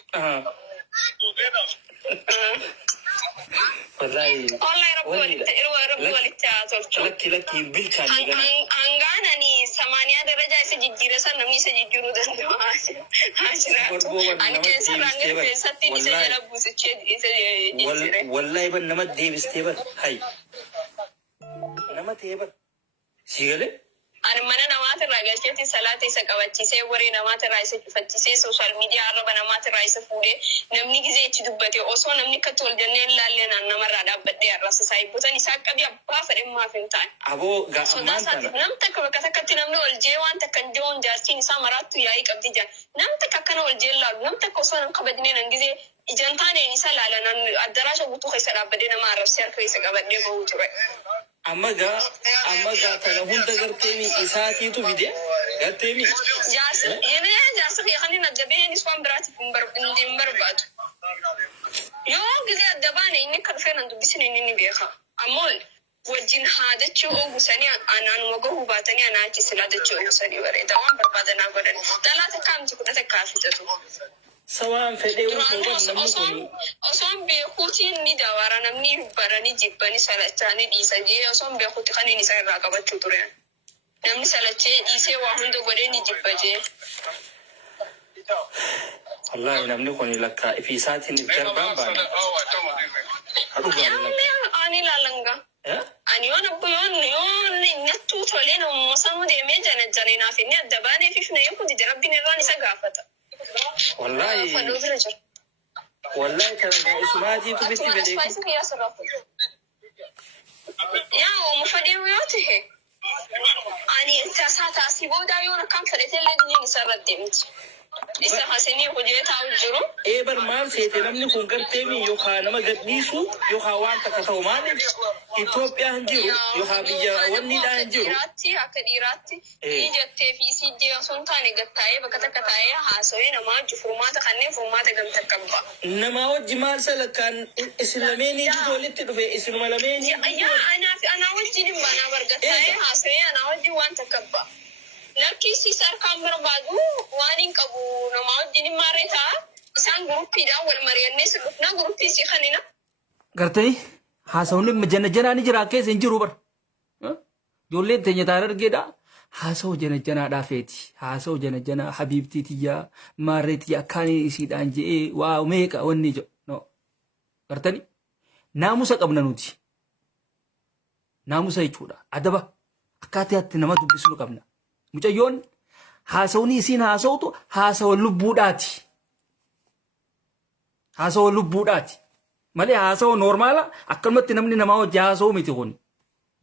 Wallahi. Rabbi walitti haa tolchu. Lakki bilchaanii gana. Hangaan ani 80 darajaa isa jijjiire san namni isa jijjiiruu danda'u haa jiraatu. Ani keessarraan gara keessatti isa jala buusichee isa jijjiire. Wallahi ban nama deebistee ban hay. Nama ta'ee ban. Si galee? Ani mana namaatirraa galcheetti salaata isa qabachiisee waree namaatirraa isa cufachiisee sooshaal miidiyaa arraba namaatirraa isa fuudhee namni gizee itti dubbate osoo namni akka tol jennee ilaallee namarraa dhaabbadhee arrasa isaa eebbutan isaa qabii abbaa fedhimmaaf hin taane. Aboo gaafamaan kana. Nam takka bakka takkatti namni ol jee waan takka hin jiruun jaartiin isaa maraattu yaa'ii qabdi jaan. Nam takka akkana ol jee laalu nam takka osoo nan kabajnee nan gizee ijaan taaneen isa laalan addaraasha guutuu keessa dhaabbadhee nama arrabsee harka isa qabadhee bahuu ture. amma gaa kana hunda garteemi isaatiitu fide garteemi. Jaarsa keekanii najjabeen iswaan biraatiif hin barbaadu. Yoo gizee adda baane inni kan feenan dubbisin inni beeka. Ammoo wajjin haadachuu oogusanii anaanuma gahuu baatanii anaa achi sila dachuu oogusanii bareeda waan barbaadanaa godhan. Dhalaa takkaa miti kudha takkaa fitatu. Sawaan fedhee namni kun osoon beekuutiin ni daawara namni baranii jibbanii salachaanii dhiisa jee osoon beekuuti kan inni isa irraa qabachuu ture. Namni salachee dhiisee waa hunda godhee ni jibba jee. Wallahi namni kun lakkaa ifi isaatiin darbaan baana. Ani lalanga. Ani yoon nyattuu جنينا في النت دباني في شنو يكون دي ربي نراني سقافته والله فلو درجة والله كان اسمها دي تبتي أتوقع بدي أسفايس يا سرافة يا ومفدي ويوته أني أنت ساعة سيبو دايونا كم فريتين لدني نسرد دمت إذا حسني وجيت أو الجرو إيه برمان سيتي نمني كون كرتمي يوخا نما قديسو يوخا وان تكتو مالي إثيوبيا هنجرو يوخا بيجا وني دا هنجرو أكديراتي يجت في سيدي سلطاني قتاي بكتكتاي حاسوي نما جفرمات خني فرمات قم تكبا نما وجمال سلكان إسلاميني جولت في إسلاميني يا أنا وجدي أنا برقتاي حاسوي أنا وجدي وان تكبا لكن سيسار كامبر بعدو وانين كابو نما وجدي ماريتا إسان جروبي دا والمريان نسل لفنا جروبي سيخنينا gartay haasawni janajjanaa ni jira keessa hin jiru bar ijoolleen teenya taara argeedha haasawu janajjanaa dhaafeeti haasawu janajjanaa habiibtii tiyyaa maarree tiyyaa akkaanii isiidhaan je'ee waa meeqa wanni jedhu no gartani naamusa qabna nuti naamusa jechuudha adaba akkaataatti nama dubbisuu qabna mucayyoon haasawni isiin haasawtu haasawa lubbuudhaati haasawa lubbuudhaati malee haasawa normaala akkanumatti namni namaa wajji haasawu miti kun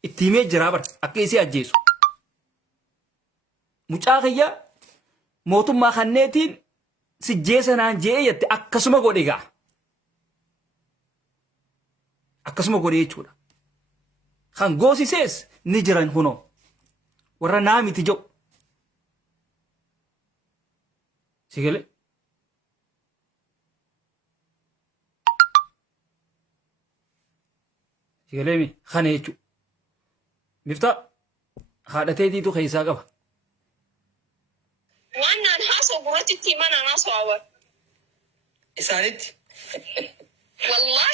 itti himee jira bar akka isii ajjeesu mucaa kiyya mootummaa kanneetiin sijjeessa naan je'ee jette akkasuma godhe gaa akkasuma godhe jechuudha kan goosisees ni jiran kunoo warra naa miti jedhu sigalee sigalemi khane jechu mifta haadhateetiitu keessaa qaba وانا الحاسة وقرتي التيمان انا صعبة إسانيت والله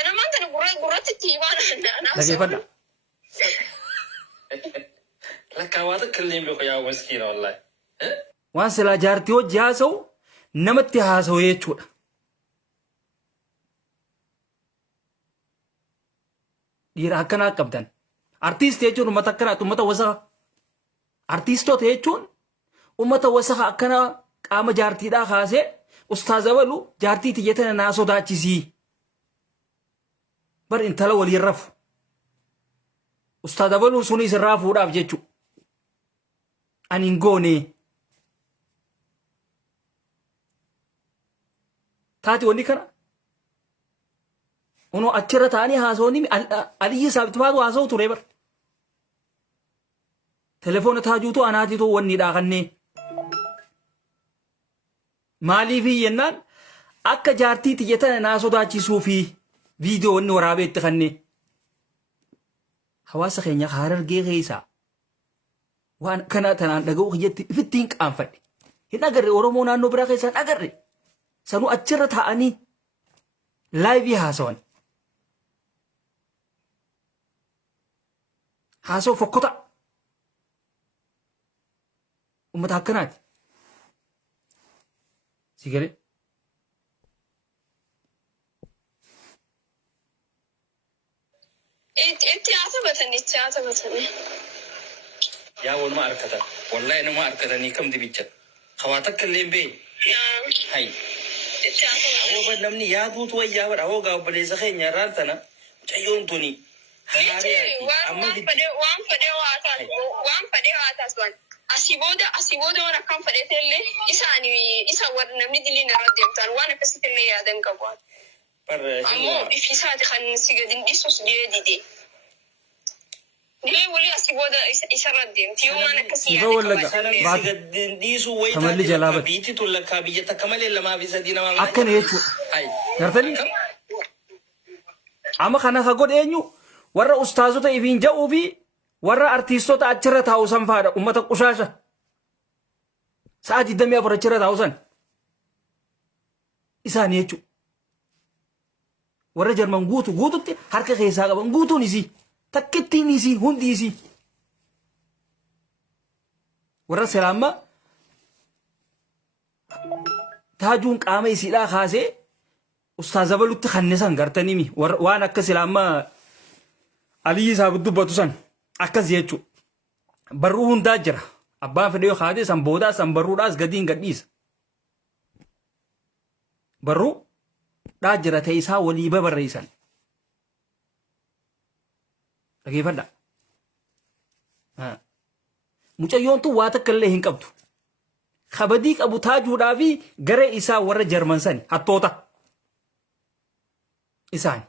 انا ما انت قرت التيمان انا lagi pada لك هواتك كلين بيقو يا مسكين والله waan silaa jaartii wajji haasawu namatti haasawu jechuudha dhiira akkanaa qabdan artiist jechuun ummata akkanaati ummata wasaqa artiistoota jechuun ummata wasaqa akkanaa qaama jaartiidhaa kaasee ustaaza balu jaartii tiyyatana naa sodaachisii bar intala waliin rafu ustaaza baluun sunis irraa fuudhaaf jechuu ani hin goone taati wanni kana uno achirra taanii haasawni aliyyi saabtifaatu haasawu ture bar telefoona taajuutu anaatiitu wanni dhaaqannee maaliifi yennaan akka jaartii tiyyatana naa sodaachisuu fi viidiyoo wanni waraabee itti kannee hawaasa keenya Harargee keessaa waan kana tanaan dhaga'u kiyyatti ifittiin qaanfadhe hin agarre Oromoo naannoo biraa keessaan agarre sanuu achirra taa'anii laayivii haasawan haasawu fokkota ummata akkanaati sigale اتياتة بتني يا والله أركض والله أنا ما أركضني كم دي بيجت خواتك كلين بي هاي اتياتة هو بدنمني يا دوت ويا ور هو قاو بدي زخين يا رانتنا جايون توني وان فدي واتاس وان asiboda wana kan fade telle isa warna midili na radde tan wana kasite me ya dan kabwa amo ifisati kan sigadin disus didi ni wali asiboda isa radde tiyo wana kasiya siba wala sigadin disu wayta kamalli jalabat biti tulaka biyata kamale lama bisadina ma akkana jechu hay gartani ama kana ka godeenyu warra ustaazota ifin ja'u fi warra artiistota achirra taa'u san faadha ummata qushaasha sa'aatii 24 achirra taa'u san isaan jechu warra jarman guututti harka keessaa qaban guutuun isii takkittiin isii hundi isii warra selaamma taajuun qaama isiidhaa kaasee ustaaza balutti kannisan gartanimi waan akka selaamma aliyyi isaa dubbatu san akkas jechu barruu hundaa jira. Abbaan fedhee haadhe san boodaa san barruudhaas gadiin gadhiisa. Barruu dhaa jira ta'e isaa walii babarreessan. Dhageeffadha. Mucayyoon tun waa takka illee hin qabdu. Kabadii qabu taajuudhaa fi garee isaa warra Jarman sani hattoota isaan.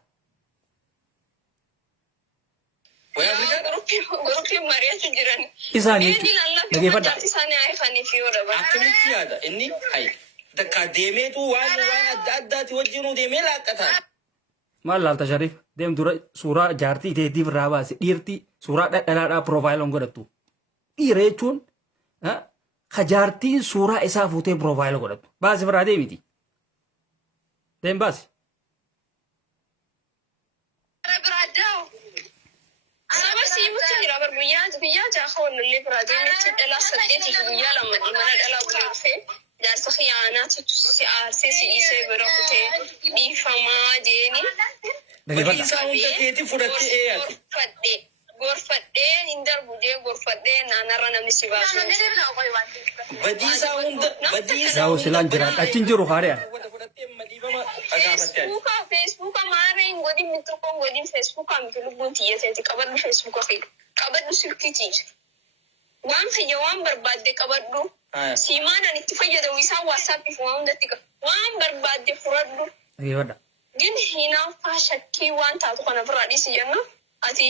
Grupi mariatu jiran. Isaan Ini jechuudha. lalla Dhageeffadha. isaan ayfanii fi yoo dhabaa. akkamitti yaada inni hay takka deemeetu waan adda addaati wajjinuu deemee laaqqataa. Maal laalta Shariif? Deem dura suuraa jaartii teetiif irraa baase dhiirtii suuraa dhadhalaadhaa piroofaayilii godhattu. Dhiira jechuun ka jaartiin suuraa isaa fuutee piroofaayilii godhattu. Baase biraa deemiti. Deem baase. Sama sih mesti jira berbiyya jauh nilai perhatian itu adalah sedih di dunia lama di mana adalah berarti dari sekianat itu si arsi si ise berapa di fama jeni. Bakki isaa hunda keetii fudhattee eeyyati. Gorfadhe indar bude gorfadhe nanarra namni si baasu. Badii isaa hunda Yaa'u silaan jiraadha. Achiin jiru haadha. fudhattee madiifama dhagaafatte. Facebook maareen godin mitukon godin Facebook mitu lubbuun xiyyeeteeti qabadhu Facebook fi qabadhu silkiiti. Waan fayya waan barbaadde qabadhu. Siimaan ani itti fayyadamu isaa WhatsApp fi waan hundatti waan barbaadde furadhu. Dhageeffadha. Gin hinaaffaa shakkii waan taatu kana biraa dhiisi jenna. Ati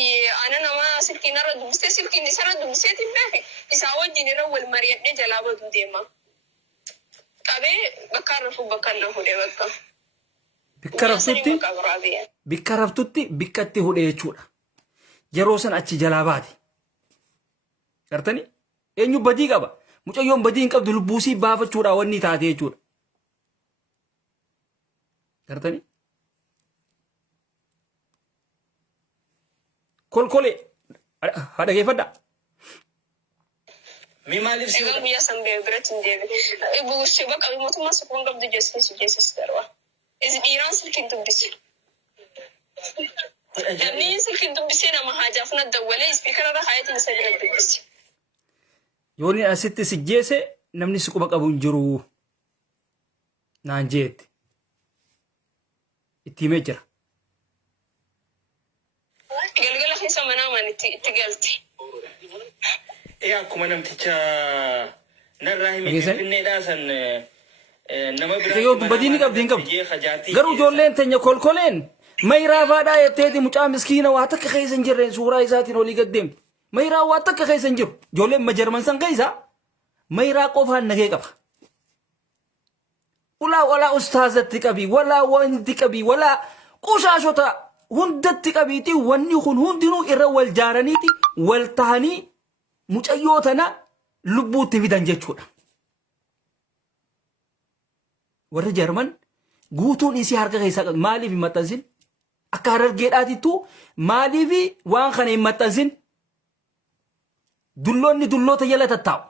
ana nama silkiin irra dubbistee silkiin isarra dubbisteetiin beeku isaa wajjin irra wal mari'adhee jalaa badu deema. Qabee bakka rafu bakka na fuudhee bakka. Bikka raftutti bikkatti hudhee jechuudha. Yeroo san achi jalaa baate. Gartanii? Eenyu badii qaba? Mucayyoon badii hin qabdu lubbuusii baafachuudha wanni taate jechuudha. Gartanii? Kolkolee. Dhageeffadha. Mi maaliif si Egaa biyya san bee biratti hin deebi. Buusee bakka mootummaa sukuun qabdu jeessis darba. Is dhiiraan silkiin dubbise. Namni silkiin dubbisee nama haajaaf na dawwalee ispiikara irra haayatiin isa bira dubbise. Yooni asitti si jeese namni si quba qabu hin jiru naan jeetti. Itti himee jira. Galgala keessa manaa maan itti galte. akkuma namticha narraa himi Dhageessan? finfinneedhaa san nama biraa Yoo badii ni qabdi hin qabdu. Garuu ijoolleen teenya kolkoleen mayiraa faadhaa jetteeti mucaa miskiina waa takka keessa hin jirreen suuraa isaatiin olii gad deemti. Mayiraa waa takka keessa hin jiru. Ijoolleen majarman san keessa mayiraa qofaan nagee qaba. Walaa ustaazatti qabi, walaa wanti qabi, walaa qushaashota hundatti qabiiti wanni kun hundinuu irra wal jaaraniiti wal tahanii mucayyoo tana lubbuutti fidan jechuudha. Warri Jarman guutuun isii harka keessaa qabu maaliif hin maxxansin? Akka Harargeedhaatittuu maaliif waan kana hin maxxansin? Dulloonni dulloota jala tattaa'u.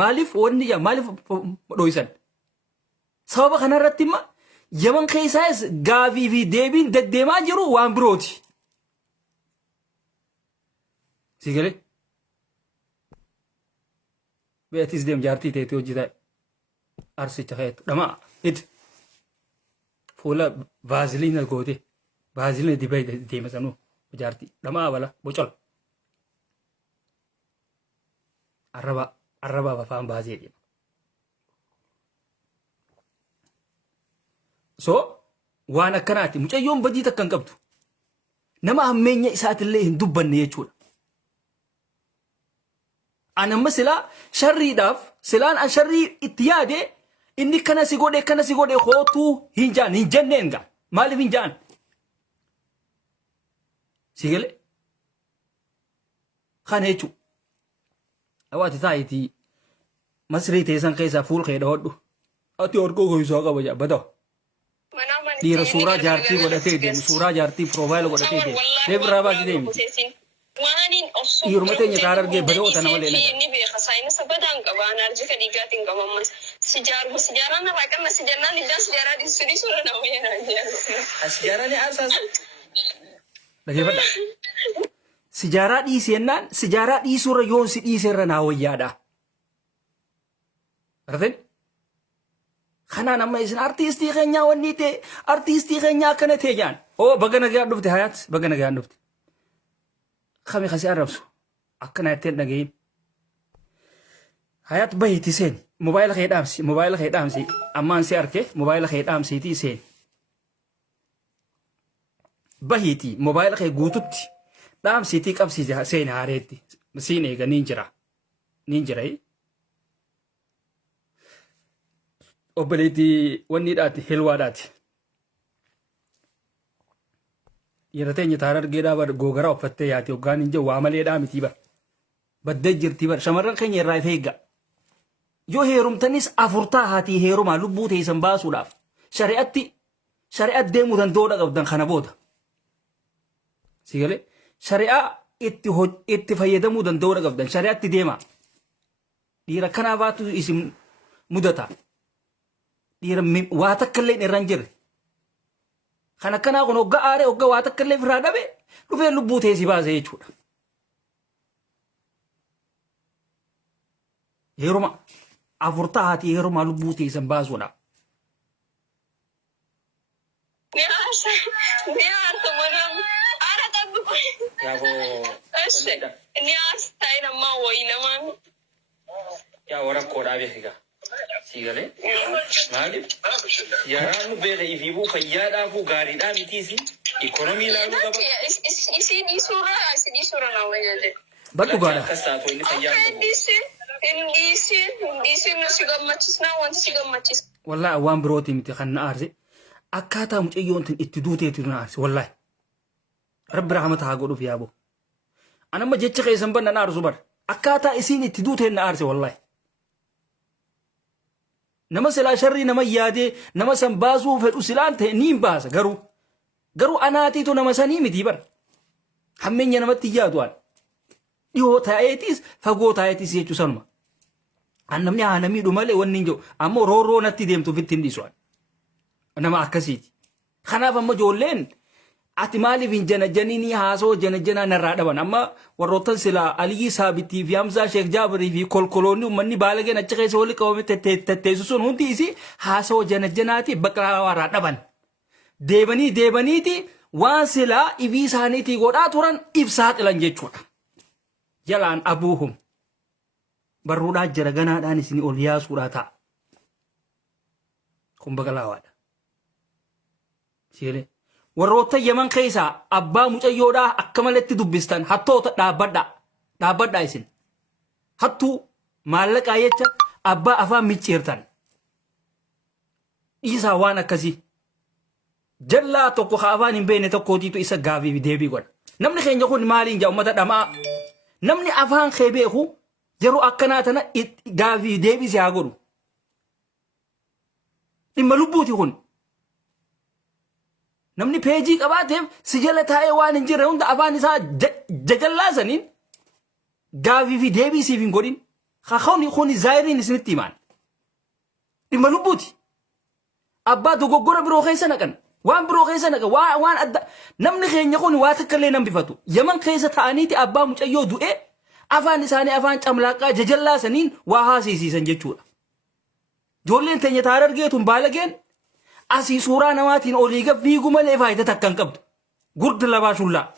Maaliif wanni yaa maaliif dho'isan? Sababa kanarratti imma Yaman keessaas gaafii fi deebiin deddeemaa jiru waan birooti. Sigalee? Beatis deem jaartii teetii hojjetaa arsicha keetu dhamaa itti fuula vaaziliina goote vaaziliina dibee deema sanuu jaartii dhamaa bala bocola. Arraba afaan baasee deema. So waan akkanaati mucayyoon badii takka hin qabdu. Nama hammeenya isaatillee hin dubbanne jechuudha. Anamma silaa sharriidhaaf silaan an sharrii itti yaade inni kana si godhe hootuu hin jaan hin jenneen gaa maaliif hin jaan? Si galee? Kana jechuudha. Hawaati taayitii masrii teessan keessaa fuul kee dhawadhu. Ati harkoo keessaa qaba jaabbata. Dhiira suuraa jaartii godhatee deemu suuraa jaartii piroofaayila godhatee deemu deebi irraa baasii deemu. Dhiiruma teenya kaara argee badoota nama leelata. Inni beeka saayinasa badaan qaba anarjika dhiigaatiin qabamas. Sijaaraan irraa qanna sijannaan iddaan sijaaraa dhiisuu suura nama yeenaa jiran. Sijaaraan asaas Dhaggeeffadha. Sijaaraa dhiisennaan sijaaraa dhiisuurra yoon si dhiiserra naa wayyaadha. Argitanii? Kanaan amma isin artiistii keenyaa wanni ta'e artiistii keenyaa akkana ta'e jaan. Oo baga nagaan dhufte hayaat baga nagaan dhufte. Kami kasi arrabsu akkana ittiin dhagayin. Hayaat bahiiti seen mobaayila kee dhaamsi ammaan si arke mobaayila kee dhaamsiitii seen. Bahiiti mobaayila kee guututti dhaamsiitii qabsiise seen haareetti siin eega niin jira obboleettii wanniidhaati hilwaadhaati. Yeroo teenya taara argeedhaa bar googaraa uffattee yaati hoggaan hin jiru waa maleedhaa miti bar baddee jirti bar shamarran keenya irraa if eegga. Yoo heerumtanis afurtaa haatii heerumaa lubbuu teessan baasuudhaaf shari'at deemuu danda'uudha qabdan kana booda. Sigalee shari'aa itti fayyadamuu danda'uudha qabdan shari'atti deemaa. Dhiira kanaafaatu isin mudata. Dhiira waa takka illee irra hin jirre. Kan akkanaa kun hogga aaree hogga waa takka illee irraa dhabe dhufee lubbuu teessi baase jechuudha. Heeruma afurtaa haatii heerumaa lubbuu teessan baasuudhaaf. Yaa warra koodhaa beekaa. Sigalee maaliif yaraannu beeka ifiifuu fayyaadhaafuu gaariidhaa mitiisi ikonomii ilaaluu qaba. Isin dhiisuurra naa wayyaa Baddu gaadha. Akkas taatu inni fayyaa qabu. Indisiin nu si gammachiisnaa wanti si gammachiisa. Wallaahi waan birooti miti kan na aarse akkaataa mucayyoon itti duuteetu na aarse wallaahi. Rabbi rahmata haa godhuuf yaaboo. Anamma jecha keessan banna na aarsu bar akkaataa isiin itti duuteen na aarse wallaahi. Nama silaa sharrii nama yaadee nama san baasuu fedhu silaan ta'e niin baasa garuu anaatiitu nama sanii miti bar. Hammeenya namatti yaadu waan. Dhihoo taa'eetis fagoo taa'eetis jechuu sanuma. Namni haana miidhu malee wanni hin jiru ammoo roorroo natti deemtuuf ittiin dhiisu nama akkasiiti. Kanaaf amma ijoolleen ati maaliif hin janajjanii haasoo janajjanaa narraa dhaban amma warroottan silaa Aliyyi Saabitii fi Hamzaa Sheek Jaabirii fi kolkoloonni uummanni baalageen achi keessa walitti qabame tetteessu sun hundi isii haasoo janajjanaati baqaawaa dhaban. Deebaniiti waan silaa ifii isaaniitii godhaa turan ibsaa xilan jechuudha. Jalaan abuuhum barruudhaa jira ganaadhaan isin ol yaasuudhaa ta'a. Kun baqalaawaadha. Siilee warroota Yaman keessaa abbaa mucayyoodhaa akka malatti dubbistan hattoota dhaabbadhaa isin. Hattuu maallaqaa jecha abbaa afaan micciirtan. Dhiisaa waan akkasii. Jallaa tokko haa afaan hin beekne tokkootiitu isa gaafii deebii godha. Namni keenya kun maaliin jaa uummata dhamaa. Namni afaan kee beeku yeroo akkanaa tana gaafii deebisee haa godhu. Dhimma lubbuuti kun. Namni peejii qabaateef si jala taa'ee waan hin jirre hunda afaan isaa jajallaasaniin gaafii fi deebisiif hin godhin. Kakawni kun zaayiriin isinitti himaan. Dhimma lubbuuti. Abbaa dogoggora biroo keessa naqan. Waan biroo keessa naqan. Waan adda. Namni keenya kun waa takka illee nan bifatu. Yaman keessa ta'aniiti abbaa mucayyoo du'ee afaan isaanii afaan camlaaqaa jajallaasaniin waa haasiisiisan jechuudha. Ijoolleen teenya taara argeetuun baalageen asii suuraa namaatiin olii gad fiigu malee faayidaa takka hin qabdu. Gurda labaa shullaa.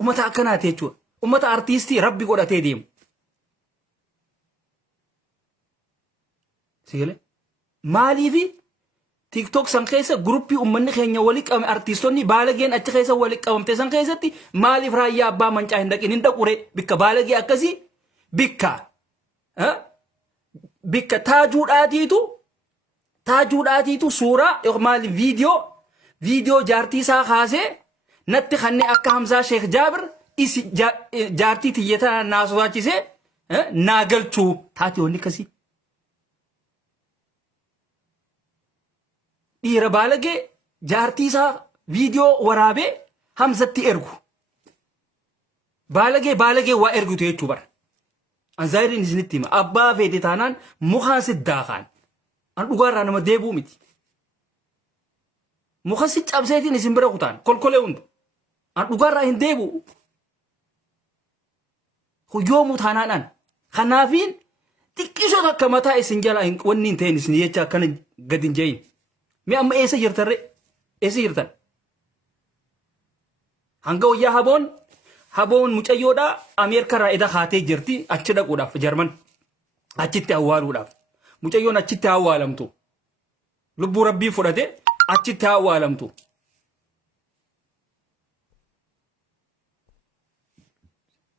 Ummata akkanaati jechuudha. Ummata artiistii rabbi godhatee deemu. Sigalee maaliifi TikTok san keessa guruppii ummanni keenya walitti qabame artiistonni baalageen achi keessa walitti qabamte san keessatti maaliif raayyaa abbaa mancaa hin dhaqin hin dhaqure bikka baalagee akkasii bikka taajuudhaatiitu suuraa maali viidiyoo jaartii isaa kaasee natti kanneen akka Hamzaa Sheek Jaabir isi jaartii tiyyataa naa sodaachisee naa galchuu taatiiwwan akkasii. Dhiira baalagee jaartii isaa viidiyoo waraabee Hamzatti ergu. Baalagee waa ergutu jechuu bara. Anzaayiriin isinitti hima. Abbaa feete taanaan mukaan siddaa kaan. An dhugaarraa nama deebuu miti. Mukhasi cabseetiin isin bira kutaan kolkolee hunda. An dhugaarraa hin deebu. Huyyoomu taanaadhaan. Kanaafiin xiqqisoo akka mataa isin jalaa wanni hin ta'in isin jecha akkana gad hin jeeyin. Mi amma eessa jirtarre? Eessa jirtan? Hanga wayyaa haboon mucayyoodhaa Ameerikaa eda haatee jirti achi dhaquudhaaf Jarman achitti awwaaluudhaaf. Mucayyoon achitti awwaalamtu. Lubbuu rabbii fudhate achitti awwaalamtu.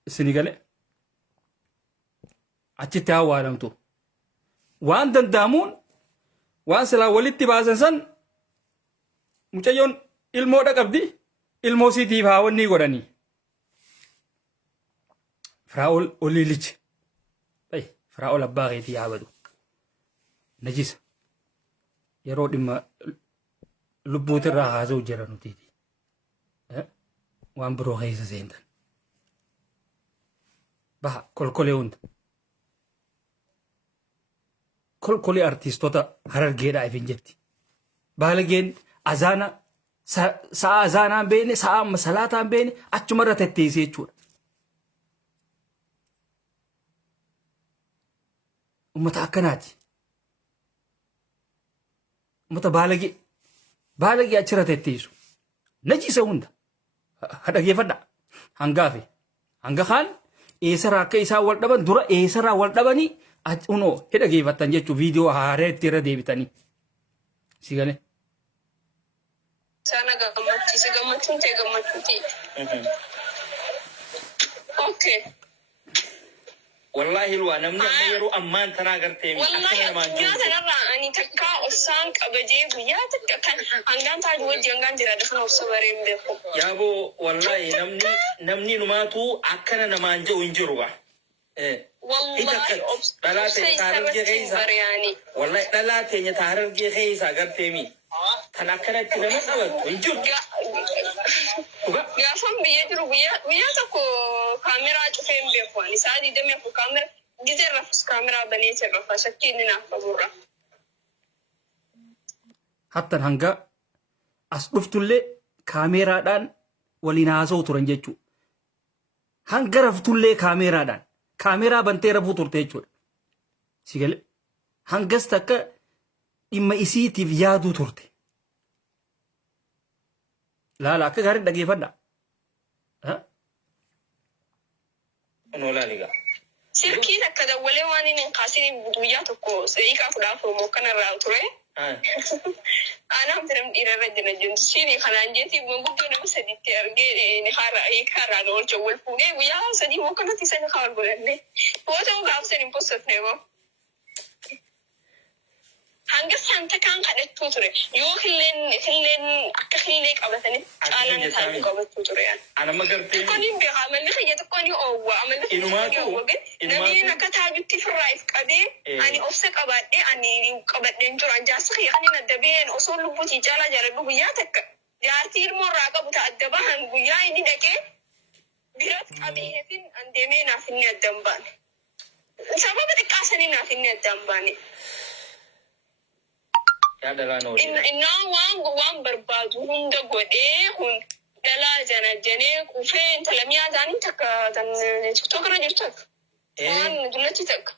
Isini galee achitti awwaalamtu. Waan danda'amuun waan silaa walitti baasan san mucayyoon ilmoodha qabdi. Ilmoo siitiif haa wanni godhanii. Firaa'ol oliilichi. Firaa'ol abbaa keetii haa badu. Najisa. Yeroo dhimma lubbuutirraa haasa'u jira nutiiti. Waan biroo keessa seentan. Baha kolkolee hunda. Kolkolee artiistota Harargeedhaa ifin jetti. Baalageen azaana sa'a azaanaan beene sa'a amma salaataan beene achumarra tetteessee jechuudha. Ummata akkanaati. Ummata baalagee achirra tetteessu. Najisa hunda. Dhageeffadha. Hangaafi. Hanga kaan eessarraa akka isaan wal dhaban dura eessarraa wal dhabanii unoo dhageeffattan jechuun viidiyoo haareetti irra deebitanii. Si galee. Sana gammachuun ta'e gammachuuti. Okay. Wallahi luwa namni amma yeroo ammaan tanaa gartee Wallahi addunyaa kanarraa ani takkaa obsaan qabajee guyyaa takka kan hangaan taaju wajji hangaan jira dafana obsa bareen beeku. Yaaboo wallahi namni numaatu akkana namaan jedhu hin jiru ba. Wallahi dhalaa teenya taarargee keessa wallahi dhalaa teenya taarargee keessa gartee mi. Kan akkanatti nama qabatu hin jiru. Gaafan biyya jiru guyyaa tokko kaameraa cufee hin beeku ani sa'a 24 kaamera gizee rafus kaameraa banee sirrafa shakkii inni naaf qaburra. Hattan hanga as dhuftullee kaameraadhaan waliin haasa'u turan jechuudha. Hanga raftullee kaameraadhaan kaameraa bantee rafuu turte jechuudha. Si galee hangas takka dhimma isiitiif yaaduu turte. Laala akka gaarii dhageeffadha. Noolaa liga. Silkii takka dawwalee waan inni kaasee guyyaa tokko seeyikaa fudhaaf oromoo kanarraa ture. Anaan firam dhiirarra jira jentu siini kanaan jeeti manguddoo nama sadiitti argee haaraan oolcha wal fuudhee guyyaa sadii moo kanatti sana kaawal godhanne. Yoo ta'u gaafsan hin postatne moo. Hanga santa kan kadhachuu ture yoo hilleen akka hillee qabatanii caalaan taa'u qabachuu ture. Anama gartee Tokkoon beekaa amalli kiyya tokkoon oowwa amalli kiyya namni akka taajutti firraa'if qabee ani obsa qabaadhee ani qabadheen jiru anjaarsa kiyya kan hin adda been osoo lubbuutii caalaa jaaladhu guyyaa takka jaartii ilmoorraa qabu ta'a adda bahan guyyaa inni dhaqee birat qabeetiin an deemee naaf inni adda hin baane. Sababa xiqqaasanii naaf inni adda hin baane. Innaa waan barbaadu hunda godhee kun dhalaa jana janee kufee intala miyaa isaanii takka tokkorra jirtu akka. Waan dullatti takka.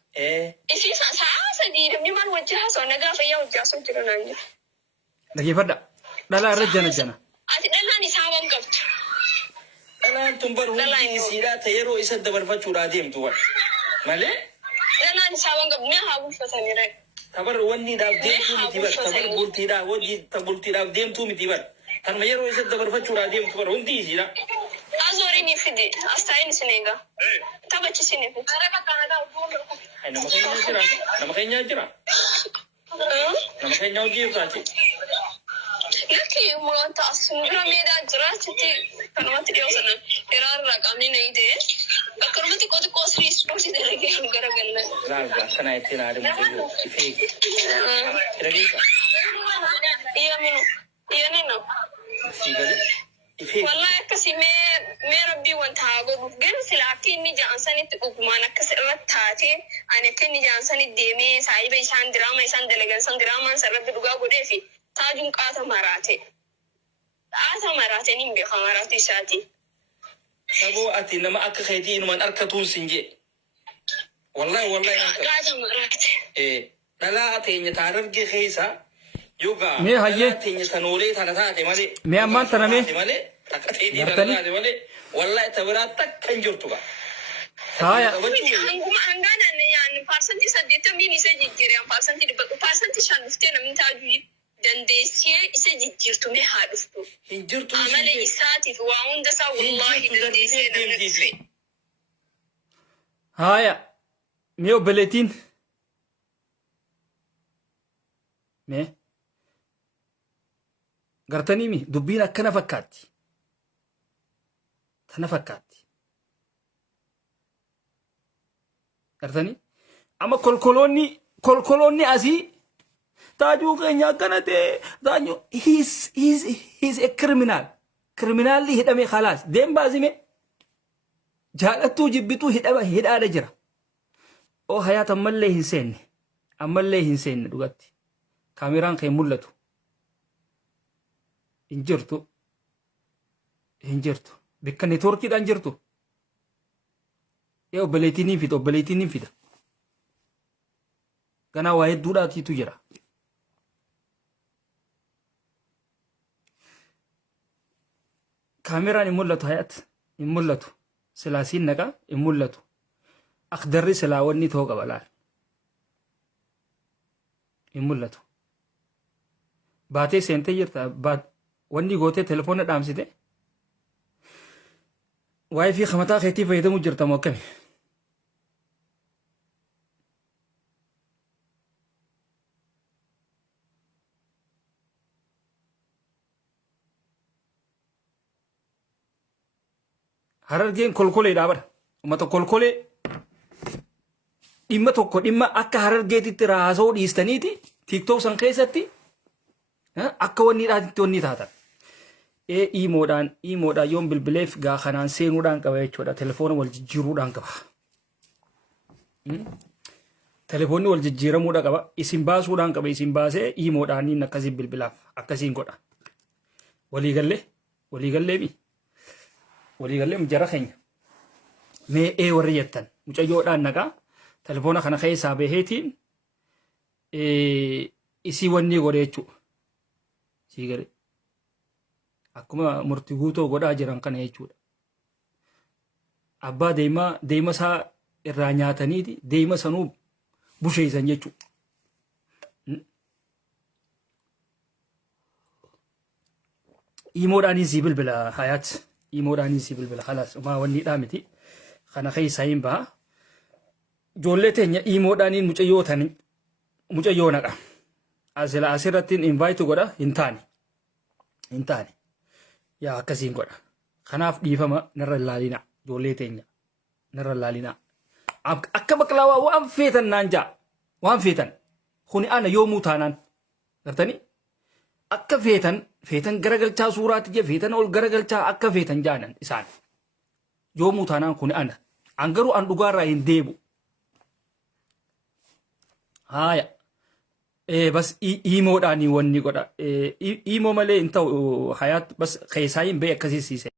Isii sa'a sadii namni maal wajji haasa'u nagaa fayyaa wajji haasa'u jira naan jira. Dhageeffadha. Dhalaa irra jana. Ati dhalaan isaa waan qabdu. Dhalaan tun bar hundi isiidhaa ta'e yeroo isa dabarfachuudhaa deemtu wal. Malee? Dhalaan isaa waan qabdu mee haa bulfataniire. Tabar wanni daaf deemtuu miti bar tabar bultiidhaaf hojii bultiidhaaf deemtuu miti bar kan yeroo isa dabarfachuudhaa deemtu bar hundi isiidha. Azooriin ifide astaayin isin eegaa taphachisin ifide. Nama keenyaa jira. Nama keenyaa hojii irraati. Lakki wanta asundura meedaa jira achitti kanumatti dhiyoo sana hiraarraa qaamni na hidee akkanumatti xiqqoo sirii ispoortii dalagee gara gallan. Laalga akkanaa ittiin aadamu ifee. Dhageessa. Iyyaminu iyyanino. Siigalee ifee. Wallahi akkasii mee rabbii wanta haa godhuuf garuu sila akka inni ja'ansanitti dhugumaan akkas irratti taatee ani akka inni ja'ansanitti deemee saayiba isaan diraamaa isaan dalagan san diraamaan sarratti dhugaa godhee fi taajuun qaata maraate. Asa maraatanii hin beekan maraatu isaati. Saboo ati nama akka keetii inumaan harkatuun sin jee. Wallahi harkatu. Gaasa maraate. Dhalaa teenya taarargee keessa yoga Mee hayyee. dhalaa teenya sanoolee tana taate malee. Mee ammaan tana mee. Malee takka teetii tana Gartanii? taate malee wallahi tabiraa takka hin jirtu ba. Haaya. Hanguma hangaan yaanni parsantii 80 isa jijjiireen parsantii 5 dhuftee namni taa'u dandeessee isa jijjiirtu mee haa dhuftu. Hin jirtu Amala isaatiif waa hunda isaa wallahi dandeessee namni dhufe. Haaya. Mee obboleettiin. Mee. Gartanii mi dubbiin akkana fakkaatti. Tana fakkaatti. Gartanii? Amma kolkoloonni asii taajuu keenya akkana ta'e taajuu he's a criminal. Criminalli hidhame khalaas. Deem baasime. Jaalattuu jibbituu hidhaadha jira. Oo hayaat ammallee hin seenne. Ammallee hin seenne dhugatti. Kaameraan kee mul'atu. Hin jirtu. Hin jirtu. Bakka neetwoorkiidhaan jirtu. Obboleettiin hin fida. Ganaa waa hedduudhaatiitu jira. Kaameraan hin mul'atu hayaat. Hin mul'atu. Silaasiin naqa hin mul'atu. Akdarri silaa wanni ta'uu qaba laal. Hin mul'atu. Baatee seentee jirta. Wanni gootee telefoona dhaamsite. Waa'ee fi mataa keetii fayyadamuu jirta moo akkami? Harargeen kolkoleedhaa bara. Uummata kolkolee dhimma tokko dhimma akka harargeetitti raasoo dhiistaniiti TikTok san keessatti akka wanniidhaatitti wanni taatan. Imoodhaan yoon bilbileef gaa kanaan seenuudhaan qaba jechuudha. Telefoona wal jijjiiruudhaan qaba. Telefoonni wal jijjiiramuudha qaba. Isin baasuudhaan qaba. Isin baasee imoodhaaniin akkasiin bilbilaaf akkasiin godha. Waliigallee jara keenya. Mee warri jettan mucayyoodhaan naqaa telefoona kana keessaa baheetiin isii wanni godhe jechuudha. Sii galee. Akkuma murtii guutoo godhaa jiran kana jechuudha. Abbaa deema isaa irraa nyaataniiti deema sanuu busheessan jechuudha. Imoodhaaniin sii bilbila hayaat. Imoodhaaniin sii bilbila khalaas maa wanniidhaa miti. Kana keessaa hin baha. Ijoollee teenya imoodhaaniin mucayyoo naqa. Asirratti invite godha hin taane. Yaa akkasiin godha. Kanaaf dhiifama narra ilaalina. Ijoollee teenya narra ilaalina. Akka baklaawaa waan feetan naan jaa. Waan feetan. Kuni ana yoomuu taanaan. Gartanii? Akka feetan garagalchaa suuraatti jee feetan ol garagalchaa akka feetan jaanan isaan. Yoomuu taanaan kuni ana. An garuu an dhugaarraa hin deebu. Haaya. Bas imoodhaanii wanni godha. Imoo malee hin ta'u hayaat bas keessaa hin bee akkasiisiise.